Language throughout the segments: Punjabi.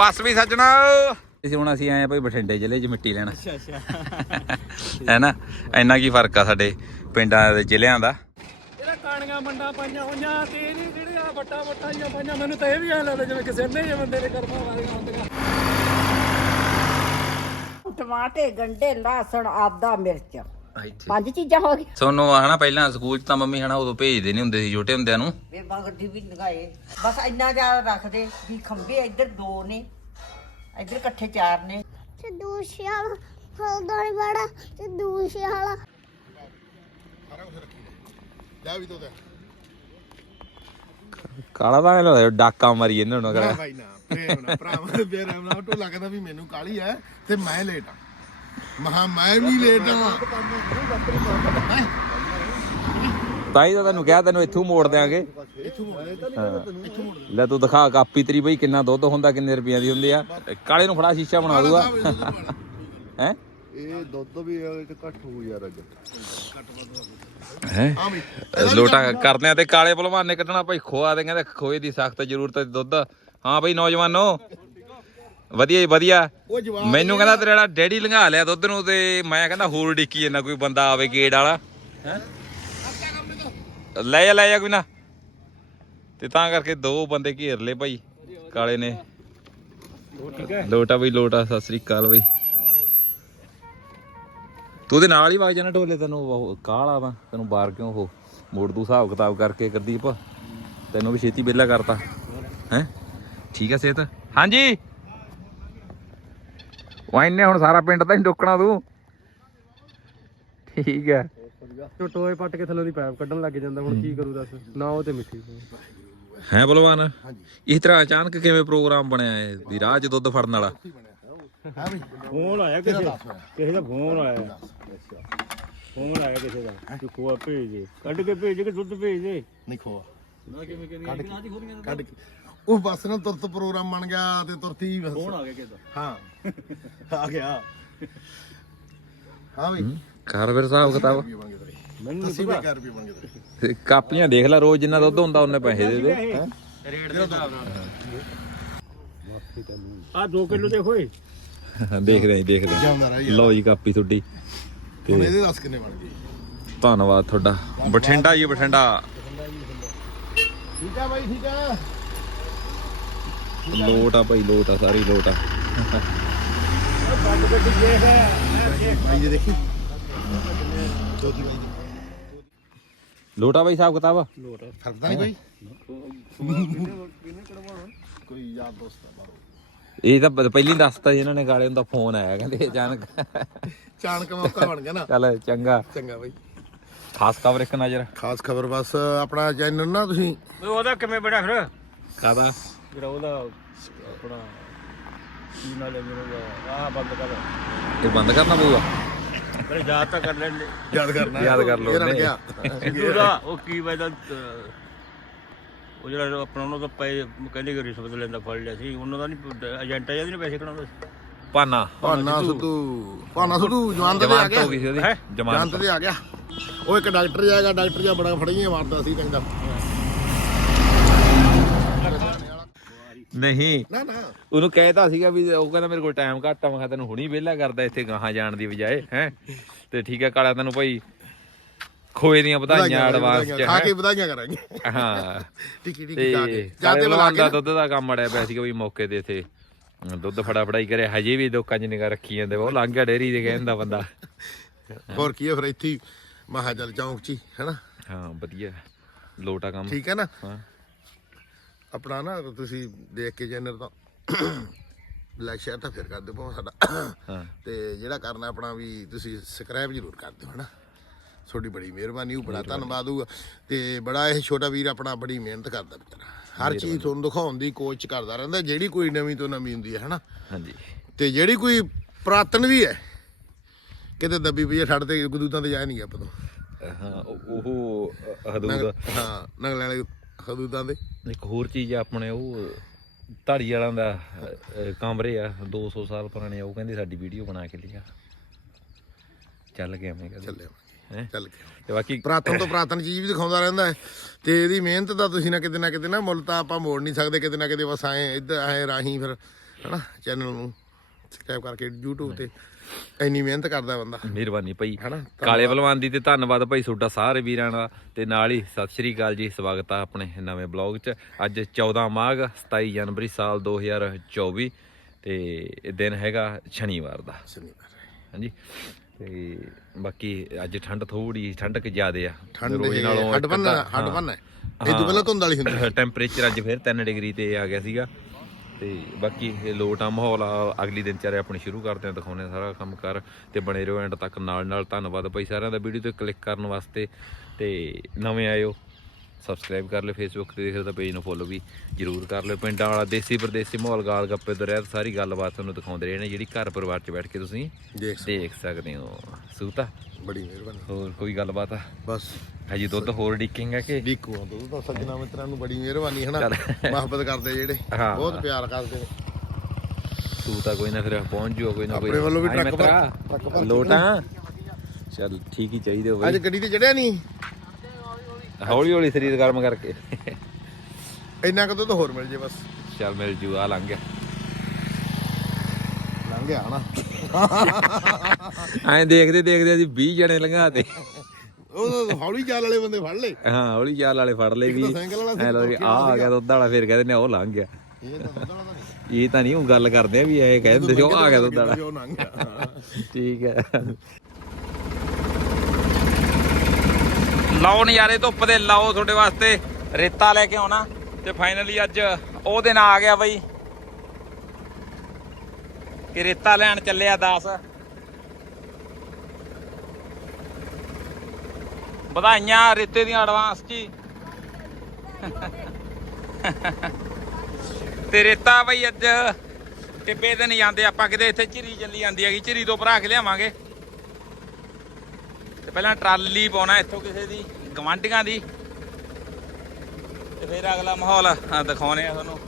ਬੱਸ ਵੀ ਸੱਜਣਾ। ਅਸੀਂ ਹੁਣ ਅਸੀਂ ਆਏ ਆ ਭਾਈ ਬਠਿੰਡੇ ਜ਼ਿਲ੍ਹੇ 'ਚ ਮਿੱਟੀ ਲੈਣ। ਅੱਛਾ ਅੱਛਾ। ਹੈ ਨਾ? ਇੰਨਾ ਕੀ ਫ਼ਰਕ ਆ ਸਾਡੇ ਪਿੰਡਾਂ ਦੇ ਜ਼ਿਲ੍ਹਿਆਂ ਦਾ? ਇਹਦਾ ਕਾਣੀਆਂ ਮੰਡਾ ਪਾਈਆਂ ਹੋਈਆਂ ਤੇ ਇਹਦੀ ਜਿਹੜੀਆਂ ਵੱਟਾ ਵੱਟਾ ਜੀਆਂ ਪਾਈਆਂ ਮੈਨੂੰ ਤਾਂ ਇਹ ਵੀ ਐ ਲੱਗਦਾ ਜਿਵੇਂ ਕਿਸੇ ਨੇ ਹੀ ਬੰਦੇ ਨੇ ਕਰਮਾਂ ਵਾਲੀਆਂ ਹੁੰਦੀਆਂ ਟਮਾਟੇ ਗੰਡੇ ਲਸਣ ਆਦਾ ਮਿਰਚ। ਪੰਜ ਚੀਜ਼ਾਂ ਹੋ ਗਈਆਂ। ਸੋਨੂੰ ਹਨਾ ਪਹਿਲਾਂ ਸਕੂਲ 'ਚ ਤਾਂ ਮੰਮੀ ਹਨਾ ਉਦੋਂ ਭੇਜਦੇ ਨਹੀਂ ਹੁੰਦੇ ਸੀ ਛੋਟੇ ਹੁੰਦਿਆਂ ਨੂੰ। ਵੇ ਗੱਡੀ ਵੀ ਲਗਾਏ। ਬਸ ਇੰਨਾ ਜ਼ਿਆਦਾ ਰੱਖਦੇ ਵੀ ਖੰਬੇ ਇੱਧਰ ਦੋ ਨੇ ਇੱਧਰ ਇਕੱਠੇ ਚਾਰ ਨੇ। ਤੇ ਦੂਸ਼ਿਆਲਾ ਹਲਦਾਰੀ ਵਾਲਾ। ਤੇ। ਦੂਸ਼ਿਆਲਾ ਕਾਲਾ ਤਾਂ ਲੱਗਦਾ ਡਾਕਾ ਮਾਰੀ ਇਹਨਾਂ ਨੂੰ ਨਾ ਭਾਈ ਨਾ ਪ੍ਰੇਮ ਨਾ ਭਰਾਵਾਂ ਦੇ ਪ੍ਰੇਮ ਨਾ ਉਹ ਲੱਗਦਾ ਵੀ ਮੈਨੂੰ ਕਾਲੀ ਐ ਤੇ ਮੈਂ ਲੇਟ ਆ। ਮਹਾ ਮੈਂ ਵੀ ਲੇਟ ਆ। ਤਾਂ ਹੀ ਤਾਂ ਤੈਨੂੰ ਕਿਹਾ ਤੈਨੂੰ ਇੱਥੋਂ ਮੋੜ ਦਿਆਂਗੇ। ਲੈ ਤੂੰ ਦਿਖਾ ਕਾਪੀ ਤੇਰੀ ਬਈ ਕਿੰਨਾ ਦੁੱਧ ਹੁੰਦਾ ਕਿੰਨੇ ਰੁਪਈਆਂ ਦੀ ਹੁੰਦੀ ਆ। ਕਾਲੇ ਨੂੰ ਫੜਾ ਸ਼ੀਸ਼ਾ ਬਣਾ ਦੂਗਾ। ਹੈ? ਇਹ ਦੁੱਧ ਵੀ ਘੱਟ ਹੋ ਯਾਰ ਅੱਜ। ਹੈ? ਹਾਂ ਬਈ ਲੋਟਾ ਕਰਦੇ ਆ ਤੇ ਕਾਲੇ ਭਲਵਾਨ ਨੇ ਕੱਢਣਾ ਭਾਈ ਖੋਆ ਤੇ ਕਹਿੰਦੇ ਖੋਏ ਦੀ ਸਖਤ ਜ਼ਰੂਰਤ ਹੈ ਦੁੱਧ। ਹਾਂ ਭਾਈ ਨੌਜਵਾਨੋ। ਵਧੀਆ ਜੀ ਵਧੀਆ। ਉਹ ਜਵਾਬ ਮੈਨੂੰ ਕਹਿੰਦਾ ਤੇਰਾ ਜਿਹੜਾ ਡੈਡੀ ਲੰਘਾ ਲਿਆ ਦੁੱਧ ਨੂੰ ਤੇ ਮੈਂ ਕਹਿੰਦਾ ਹੋਰ ਡਿੱਕੀ ਜਾਂਦਾ ਕੋਈ ਬੰਦਾ ਆਵੇ ਗੇੜ ਵਾਲਾ। ਹੈ? ਲੈ ਜਾ ਲੈ ਜਾ ਕੋਈ ਨਾ। ਤੇ ਤਾਂ ਕਰਕੇ ਦੋ ਬੰਦੇ ਘੇਰ ਲਏ ਭਾਈ ਕਾਲੇ ਨੇ। ਲੋਟਾ ਬਈ ਲੋਟਾ ਸਤਿ ਸ੍ਰੀ ਅਕਾਲ ਬਈ। ਤੂੰ ਉਹਦੇ ਨਾਲ ਹੀ ਵਗ ਜਾਣਾ ਢੋਲੇ ਤੈਨੂੰ ਉਹ ਕਾਲਾ ਵਾ ਤੈਨੂੰ ਬਾਹਰ ਕਿਉਂ ਉਹ ਮੋੜ ਦੂ ਹਿਸਾਬ ਕਿਤਾਬ ਕਰਕੇ ਗੁਰਦੀਪ ਤੈਨੂੰ ਵੀ ਛੇਤੀ ਵਿਹਲਾ ਕਰਤਾ। ਹੈ? ਠੀਕ ਹੈ ਸਿਹਤ? ਹਾਂਜੀ। ਵਾਇਨੇ ਹੁਣ ਸਾਰਾ ਪਿੰਡ ਤਾਂ ਹੀ ਡੁੱਕਣਾ ਤੂੰ। ਠੀਕ ਹੈ। ਟੋਏ ਪੱਟ ਕੇ ਥੱਲੋਂ ਦੀ ਪੈਪ ਕੱਢਣ ਲੱਗ ਜਾਂਦਾ ਹੁਣ ਕੀ ਕਰੂ ਦੱਸ? ਨਾ ਉਹ ਤੇ ਮਿੱਠੀ ਹੈ ਬਲਵਾਨ? ਇਸ ਤਰ੍ਹਾਂ ਅਚਾਨਕ ਕਿਵੇਂ ਪ੍ਰੋਗਰਾਮ ਬਣਿਆ ਹੈ ਵੀ ਰਾਹ 'ਚ ਦੁੱਧ ਫੜਨ ਵਾਲਾ। ਫੋਨ ਆਇਆ ਕਿਸੇ ਕਿਸੇ ਦਾ ਫੋਨ ਆਇਆ। ਫੋਨ ਆਇਆ ਕਿਸੇ ਦਾ? ਕਿ ਖੋਆ ਭੇਜ ਦੇ। ਕੱਢ ਕੇ ਭੇਜ ਦੇ ਕਿ ਦੁੱਧ ਭੇਜ ਦੇ? ਨਹੀਂ ਖੋਆ। ਕੱਢ ਕੇ ਕੱਢ ਕੇ ਉਹ ਬਸ ਨਾ ਤੁਰਤ ਪ੍ਰੋਗਰਾਮ ਬਣ ਗਿਆ ਤੇ ਤੁਰਤੀ ਬਸ। ਫੋਨ ਆ ਗਿਆ ਕਿਸੇ ਦਾ ਹਾਂ। ਆ ਗਿਆ। ਹਾਂ ਬਈ। ਕਰ ਫਿਰ ਹਿਸਾਬ ਕਿਤਾਬ। ਮੈਨੂੰ 80 ਰੁਪਏ ਬਣ ਗਏ ਤੇ ਕਾਪੀਆਂ ਦੇਖ ਲੈ ਰੋਜ਼ ਜਿੰਨਾ ਦੁੱਧ ਹੁੰਦਾ ਉਹਨੇ ਪੈਸੇ ਦੇ ਦੇ ਰੇਟ ਦੇ ਹਿਸਾਬ ਨਾਲ। ਆ 2 ਕਿਲੋ ਦੇ ਹੋਏ ਦੇਖਦੇ ਆਂ ਜਾਂਦਾ ਰਹੀ। ਲਓ ਜੀ ਕਾਪੀ ਤੁਹਾਡੀ। ਹੁਣ ਇਹਦੇ ਦੱਸ ਕਿੰਨੇ ਬਣ ਗਏ? ਧੰਨਵਾਦ ਤੁਹਾਡਾ। ਬਠਿੰਡਾ ਜੀ ਬਠਿੰਡਾ। ਠੀਕ ਆ ਬਾਈ ਠੀਕ ਆ। ਲੋਟ ਆ ਭਾਈ ਲੋਟ ਆ ਸਾਰੀ ਲੋਟ ਆ। ਬਾਈ ਜੀ ਬਾਈ ਲੋਟ ਭਾਈ ਹਿਸਾਬ ਕਿਤਾਬ? ਫ਼ਰਕ ਤਾਂ ਨਹੀਂ ਕੋਈ ਕੋਈ ਯਾਰ ਦੋਸਤ ਆ ਇਹ ਤਾਂ ਪਹਿਲੀ ਦੱਸਤਾ ਸੀ ਇਹਨਾਂ ਨੇ ਨੂੰ ਤਾਂ ਫੋਨ ਆਇਆ ਕਹਿੰਦੇ ਅਚਾਨਕ। ਚਾਣਕ ਮੌਕਾ ਬਣ ਗਿਆ ਨਾ। ਚੱਲ ਚੰਗਾ। ਚੰਗਾ ਬਾਈ। ਖਾਸ ਖਬਰ ਇੱਕ ਨਜ਼ਰ। ਖਾਸ ਖਬਰ ਬਸ ਆਪਣਾ ਚੈਨਲ ਨਾ ਤੁਸੀਂ। ਉਹਦਾ ਕਿਵੇਂ ਬਣਿਆ ਫਿਰ? ਕਾਦਾ ਜਿਹੜਾ ਉਹਦਾ ਆਪਣਾ ਕੀ ਨਾਲ ਹੈ ਮੇਰਾ ਆ ਬੰਦ ਕਰ। ਇਹ ਬੰਦ ਕਰਨਾ ਪਊਗਾ? ਮੇਰੇ ਯਾਦ ਤਾਂ ਕਰ ਲੈਣ ਦੇ। ਯਾਦ ਕਰਨਾ ਯਾਦ ਕਰ ਲਓ। ਗਿਆ। ਉਹਦਾ ਉਹ ਕੀ ਵੈਦਾ ਉਹ ਜਿਹੜਾ ਆਪਣਾ ਉਹਨਾਂ ਦਾ ਪੈ ਕਹਿੰਦੇ ਕਿ ਰਿਸ਼ਵਤ ਲੈਂਦਾ ਫੜ ਲਿਆ ਸੀ ਉਹਨਾਂ ਦਾ ਨਹੀਂ ਏਜੰਟਾ ਜਿਹਦੇ ਨੇ ਪੈਸੇ ਕਢਾਉਂਦਾ ਸੀ? ਪਾਨਾ ਭਾਨਾ ਸਿੱਧੂ। ਭਾਨਾ ਸਿੱਧੂ ਜਵਾਨ ਤੇ ਆ ਜਮਾਨਤ ਗਿਆ। ਹੋ ਗਈ ਸੀ ਉਹਦੀ। ਹੈਂ? ਜਵਾਨ ਜਮਾਨਤ ਤੇ ਆ ਗਿਆ। ਉਹ ਇੱਕ ਡਾਕਟਰ ਜਾਏਗਾ ਡਾਕਟਰ ਜਿਹਾ ਬੜਾ ਫੜੀਆਂ ਮਾਰਦਾ ਸੀ ਕਹਿੰਦਾ। ਨਹੀਂ। ਨਾ ਨਾ। ਉਹਨੂੰ ਕਹਿਤਾ ਸੀਗਾ ਵੀ ਉਹ ਕਹਿੰਦਾ ਮੇਰੇ ਕੋਲ ਟਾਈਮ ਘੱਟ ਆ। ਮੈਂ ਕਿਹਾ ਤੈਨੂੰ ਹੁਣੀ ਵਿਹਲਾ ਕਰਦਾ ਇੱਥੇ ਗਾਹਾਂ ਜਾਣ ਦੀ ਬਜਾਏ ਹੈ? ਤੇ ਠੀਕ ਹੈ ਕਾਲਾ ਤੈਨੂੰ ਭਾਈ ਖੋਏ ਦੀਆਂ ਵਧਾਈਆਂ ਐਡਵਾਂਸ ਚ ਖਾ ਕੇ? ਵਧਾਈਆਂ ਕਰਾਂਗੇ। ਹਾਂ। ਟਿੱਕੀ ਟਿੱਕੀ ਖਾ ਕੇ। ਤੇ ਜਾਂਦੇ ਬੁਲਾ ਕਾਲੇ ਕੇ ਦਾ ਦੁੱਧ ਦਾ ਕੰਮ ਅੜਿਆ ਪਿਆ ਸੀਗਾ ਵੀ ਮੌਕੇ ਤੇ ਇੱਥੇ। ਦੁੱਧ ਫੜਾ ਫੜਾਈ ਕਰੇ ਹਜੇ ਵੀ ਲੋਕਾਂ 'ਚ ਨਿਗਾ ਰੱਖੀ ਜਾਂਦੇ ਉਹ ਲੰਘ ਗਿਆ ਡੇਰੀ ਦੇ ਕਹਿੰਦਾ ਬੰਦਾ। ਹੋਰ ਕੀ ਹੈ ਫਿਰ ਇੱਥੇ? ਹੀ ਮਹਾ ਚੱਲ ਚੌਂਕ ਚ ਹੀ, ਹੈਨਾ? ਹਾਂ ਵਧੀਆ। ਲੋਟਾ ਕੰਮ। ਠੀਕ ਹੈ ਨਾ? ਹਾਂ। ਆਪਣਾ ਨਾ ਤੁਸੀਂ ਦੇਖ ਕੇ ਚੈਨਲ ਤਾਂ ਲਾਈਕ ਸ਼ੇਅਰ ਤਾਂ ਫਿਰ ਕਰ ਦਿਓ ਭਾਵੇਂ ਸਾਡਾ। ਤੇ ਜਿਹੜਾ ਕਰਨਾ ਆਪਣਾ ਵੀ ਤੁਸੀਂ ਸਬਸਕ੍ਰਾਈਬ ਜ਼ਰੂਰ ਕਰ ਦਿਓ ਹਨਾ। ਤੁਹਾਡੀ ਬੜੀ ਮਿਹਰਬਾਨੀ ਉਹ ਬੜਾ ਧੰਨਵਾਦ ਹੋਊਗਾ। ਤੇ ਬੜਾ ਇਹ ਛੋਟਾ ਵੀਰ ਆਪਣਾ ਬੜੀ ਮਿਹਨਤ ਕਰਦਾ ਵਿਚਾਰਾ। ਹਰ ਚੀਜ਼ ਤੁਹਾਨੂੰ ਦਿਖਾਉਣ ਦੀ ਕੋਸ਼ਿਸ਼ ਕਰਦਾ ਰਹਿੰਦਾ ਜਿਹੜੀ ਕੋਈ ਨਵੀਂ ਤੋਂ ਨਵੀਂ ਹੁੰਦੀ ਹੈ ਹਨਾ। ਹਾਂਜੀ। ਤੇ ਜਿਹੜੀ ਕੋਈ ਪ੍ਰਾਤਨ ਵੀ ਹੈ ਕਿਤੇ ਦੱਬੀ ਪਈ ਹੈ ਛੱਡ ਤੇ ਗਦੂਤਾਂ ਤੇ ਜਾ ਨਹੀਂ ਗਿਆ ਪਤਾ ਹਾਂ ਉਹ ਹਦੂਦ। ਹਾਂ ਨਗਲੇ ਵਾਲੇ ਹਦੂਦਾਂ ਦੇ? ਇੱਕ ਹੋਰ ਚੀਜ਼ ਆ ਆਪਣੇ ਉਹ ਧਾੜੀ ਵਾਲਾਂ ਦਾ ਅ, ਅ, ਕਮਰੇ ਆ 200 ਸਾਲ ਪੁਰਾਣੇ ਆ, ਉਹ ਕਹਿੰਦੇ ਸਾਡੀ ਵੀਡੀਓ ਬਣਾ ਕੇ ਲਿਆ ਚੱਲ ਗਿਆ ਮੈਂ ਕਹਿੰਦਾ ਚੱਲੇ ਹੈਂ? ਚੱਲ ਕੇ ਤੇ ਬਾਕੀ ਪ੍ਰਾਤਨ ਤੋਂ ਪ੍ਰਾਤਨ ਚੀਜ਼ ਵੀ ਦਿਖਾਉਂਦਾ ਰਹਿੰਦਾ ਹੈ। ਤੇ ਇਹਦੀ ਮਿਹਨਤ ਦਾ ਤੁਸੀਂ ਨਾ ਕਿਤੇ ਨਾ ਕਿਤੇ ਨਾ ਮੁੱਲ ਤਾਂ ਆਪਾਂ ਮੋੜ ਨਹੀਂ ਸਕਦੇ ਕਿਤੇ ਨਾ ਕਿਤੇ ਬਸ ਐ ਇੱਧਰ ਐ ਰਾਹੀਂ ਫਿਰ ਹਨਾ ਚੈਨਲ ਨੂੰ ਸਬਸਕ੍ਰਾਈਬ ਕਰਕੇ YouTube ਤੇ ਇੰਨੀ ਮਿਹਨਤ ਕਰਦਾ ਬੰਦਾ। ਮਿਹਰਬਾਨੀ ਭਾਈ। ਹਨਾ? ਕਾਲੇ ਭਲਵਾਨ ਦੀ ਤੇ ਧੰਨਵਾਦ ਭਾਈ ਤੁਹਾਡਾ ਸਾਰੇ ਵੀਰਾਂ ਦਾ। ਤੇ ਨਾਲ ਹੀ ਸਤਿ ਸ਼੍ਰੀ ਅਕਾਲ ਜੀ ਸਵਾਗਤ ਆ ਆਪਣੇ ਨਵੇਂ ਬਲੌਗ 'ਚ। ਅੱਜ 14 ਮਾਘ 27 ਜਨਵਰੀ ਸਾਲ 2024 ਤੇ ਇਹ ਦਿਨ ਹੈਗਾ ਸ਼ਨੀਵਾਰ ਦਾ। ਸ਼ਨੀਵਾਰ। ਹਾਂਜੀ। ਤੇ ਬਾਕੀ ਅੱਜ ਠੰਡ ਥੋੜੀ ਠੰਡਕ ਜ਼ਿਆਦੇ ਆ। ਠੰਡ ਰੋਜ਼ ਨਾਲੋਂ ਹੱਡ ਬੰਨ ਹੱਡ ਬੰਨ ਇਹ ਤੋਂ ਪਹਿਲਾਂ ਧੁੰਦ ਵਾਲੀ ਹੁੰਦੀ। ਟੈਂਪਰੇਚਰ ਅੱਜ ਫਿਰ 3 ਡਿਗਰੀ ਤੇ ਆ ਗਿਆ ਸੀਗਾ। ਤੇ ਬਾਕੀ ਇਹ ਲੋਟ ਆ ਮਾਹੌਲ ਆ, ਅਗਲੀ ਦਿਨ ਚਾਰੇ ਆਪਣੀ ਸ਼ੁਰੂ ਕਰਦੇ ਆ ਦਿਖਾਉਣੇ ਸਾਰਾ ਕੰਮ ਕਰ ਤੇ ਬਣੇ ਰਹੋ ਐਂਡ ਤੱਕ ਨਾਲ ਨਾਲ ਧੰਨਵਾਦ ਭਾਈ ਸਾਰਿਆਂ ਦਾ ਵੀਡੀਓ ਤੇ ਕਲਿੱਕ ਕਰਨ ਵਾਸਤੇ ਤੇ ਨਵੇਂ ਆਇਓ। ਸਬਸਕ੍ਰਾਈਬ ਕਰ ਲਿਓ ਫੇਸਬੁੱਕ ਤੇ ਦੇਖੋ ਤਾਂ ਪੇਜ ਨੂੰ ਫੋਲੋ ਵੀ ਜਰੂਰ ਕਰ ਲਿਓ। ਪਿੰਡਾਂ ਵਾਲਾ ਦੇਸੀ ਪਰਦੇਸੀ ਮਾਹੌਲ ਗਾਲ ਗੱਪੇ ਤੋਂ ਰਹਿਤ ਸਾਰੀ ਗੱਲਬਾਤ ਤੁਹਾਨੂੰ ਦਿਖਾਉਂਦੇ ਰਹੇ ਨੇ ਜਿਹੜੀ ਘਰ ਪਰਿਵਾਰ 'ਚ ਬੈਠ ਕੇ ਤੁਸੀਂ ਦੇਖ ਸਕਦੇ ਹੋ। ਸੂਤਾ? ਬੜੀ ਮਿਹਰਬਾਨੀ। ਹੋਰ ਕੋਈ ਗੱਲਬਾਤ ਆ? ਬਸ। ਹਜੀ ਦੁੱਧ ਹੋਰ ਡਿੱਕਿੰਗ ਹੈ ਕਿ? ਡੀਕੂ ਆ ਤੂੰ ਤਾਂ ਸੱਜਣਾ ਮਿੱਤਰਾਂ ਨੂੰ ਬੜੀ ਮਿਹਰਬਾਨੀ ਹਨਾ। ਮੁਹੱਬਤ ਕਰਦੇ ਜਿਹੜੇ। ਬਹੁਤ ਪਿਆਰ ਕਰਦੇ। ਨੇ ਤੂੰ ਤਾਂ ਕੋਈ ਨਾ ਫਿਰ ਪਹੁੰਚ ਜੂਗਾ ਕੋਈ ਨਾ ਕੋਈ। ਆਪਣੇ ਵੱਲੋਂ ਵੀ ਟਰੱਕ ਲੋਟਾਂ। ਚੱਲ ਠੀਕ ਹੀ ਚਾਹੀਦੇ ਹੋ ਅੱਜ ਗੱਡੀ ਤੇ ਚੜਿਆ ਨਹੀਂ ਹੌਲੀ ਹੌਲੀ ਸਰੀਰ ਗਰਮ ਕਰਕੇ। ਇੰਨਾ ਕਦੋਂ ਤਾਂ ਹੋਰ ਮਿਲ ਜੇ ਬਸ। ਚੱਲ ਮਿਲ ਜੂ ਆ ਲੰਘ ਗਿਆ। ਲੰਘ ਗਿਆ ਹਨਾ। ਐਂ ਦੇਖਦੇ ਦੇਖਦੇ ਅਸੀਂ 20 ਜਣੇ ਲੰਘਾਤੇ ਉਹ ਹੌਲੀ ਚਾਲ ਵਾਲੇ ਬੰਦੇ ਫੜ ਲਏ। ਹਾਂ ਹੌਲੀ ਚਾਲ ਵਾਲੇ ਫੜ ਲਏ ਵੀ। ਐ ਲੋ ਆ ਆ ਗਿਆ ਦੁੱਧ ਵਾਲਾ ਫਿਰ ਕਹਿੰਦੇ ਨੇ ਉਹ ਲੰਘ ਗਿਆ। ਇਹ ਤਾਂ ਦੁੱਧ ਵਾਲਾ ਇਹ ਤਾਂ ਨਹੀਂ ਉਹ ਗੱਲ ਕਰਦੇ ਆ ਵੀ ਇਹ ਕਹਿੰਦੇ ਸੀ ਉਹ ਆ ਗਿਆ ਦੁੱਧ ਵਾਲਾ। ਠੀਕ ਹੈ। ਲਾਓ ਨਜ਼ਾਰੇ ਧੁੱਪ ਦੇ, ਲਾਓ ਤੁਹਾਡੇ ਵਾਸਤੇ ਰੇਤਾ ਲੈ ਕੇ ਆਉਣਾ ਤੇ ਫਾਈਨਲੀ ਅੱਜ ਉਹ ਦਿਨ ਆ ਗਿਆ ਬਈ ਕਿ ਰੇਤਾ ਲੈਣ ਚੱਲਿਆ ਦਾਸ। ਵਧਾਈਆਂ ਰੇਤੇ ਦੀਆਂ ਐਡਵਾਂਸ ਜੀ। ਤੇ ਰੇਤਾ ਬਈ ਅੱਜ ਟਿੱਬੇ ਤੇ ਨਹੀਂ ਜਾਂਦੇ, ਆਪਾਂ ਕਿਤੇ ਇੱਥੇ ਝਿਰੀ ਚੱਲੀ ਜਾਂਦੀ ਹੈਗੀ, ਝਿਰੀ ਤੋਂ ਭਰਾ ਕੇ ਲਿਆਵਾਂਗੇ। ਤੇ ਪਹਿਲਾਂ ਟਰਾਲੀ ਪਾਉਣਾ ਇੱਥੋਂ ਕਿਸੇ ਦੀ ਗਵਾਂਢੀਆਂ ਦੀ। ਤੇ ਫਿਰ ਅਗਲਾ ਮਾਹੌਲ ਦਿਖਾਉਣੇ ਆ ਤੁਹਾਨੂੰ।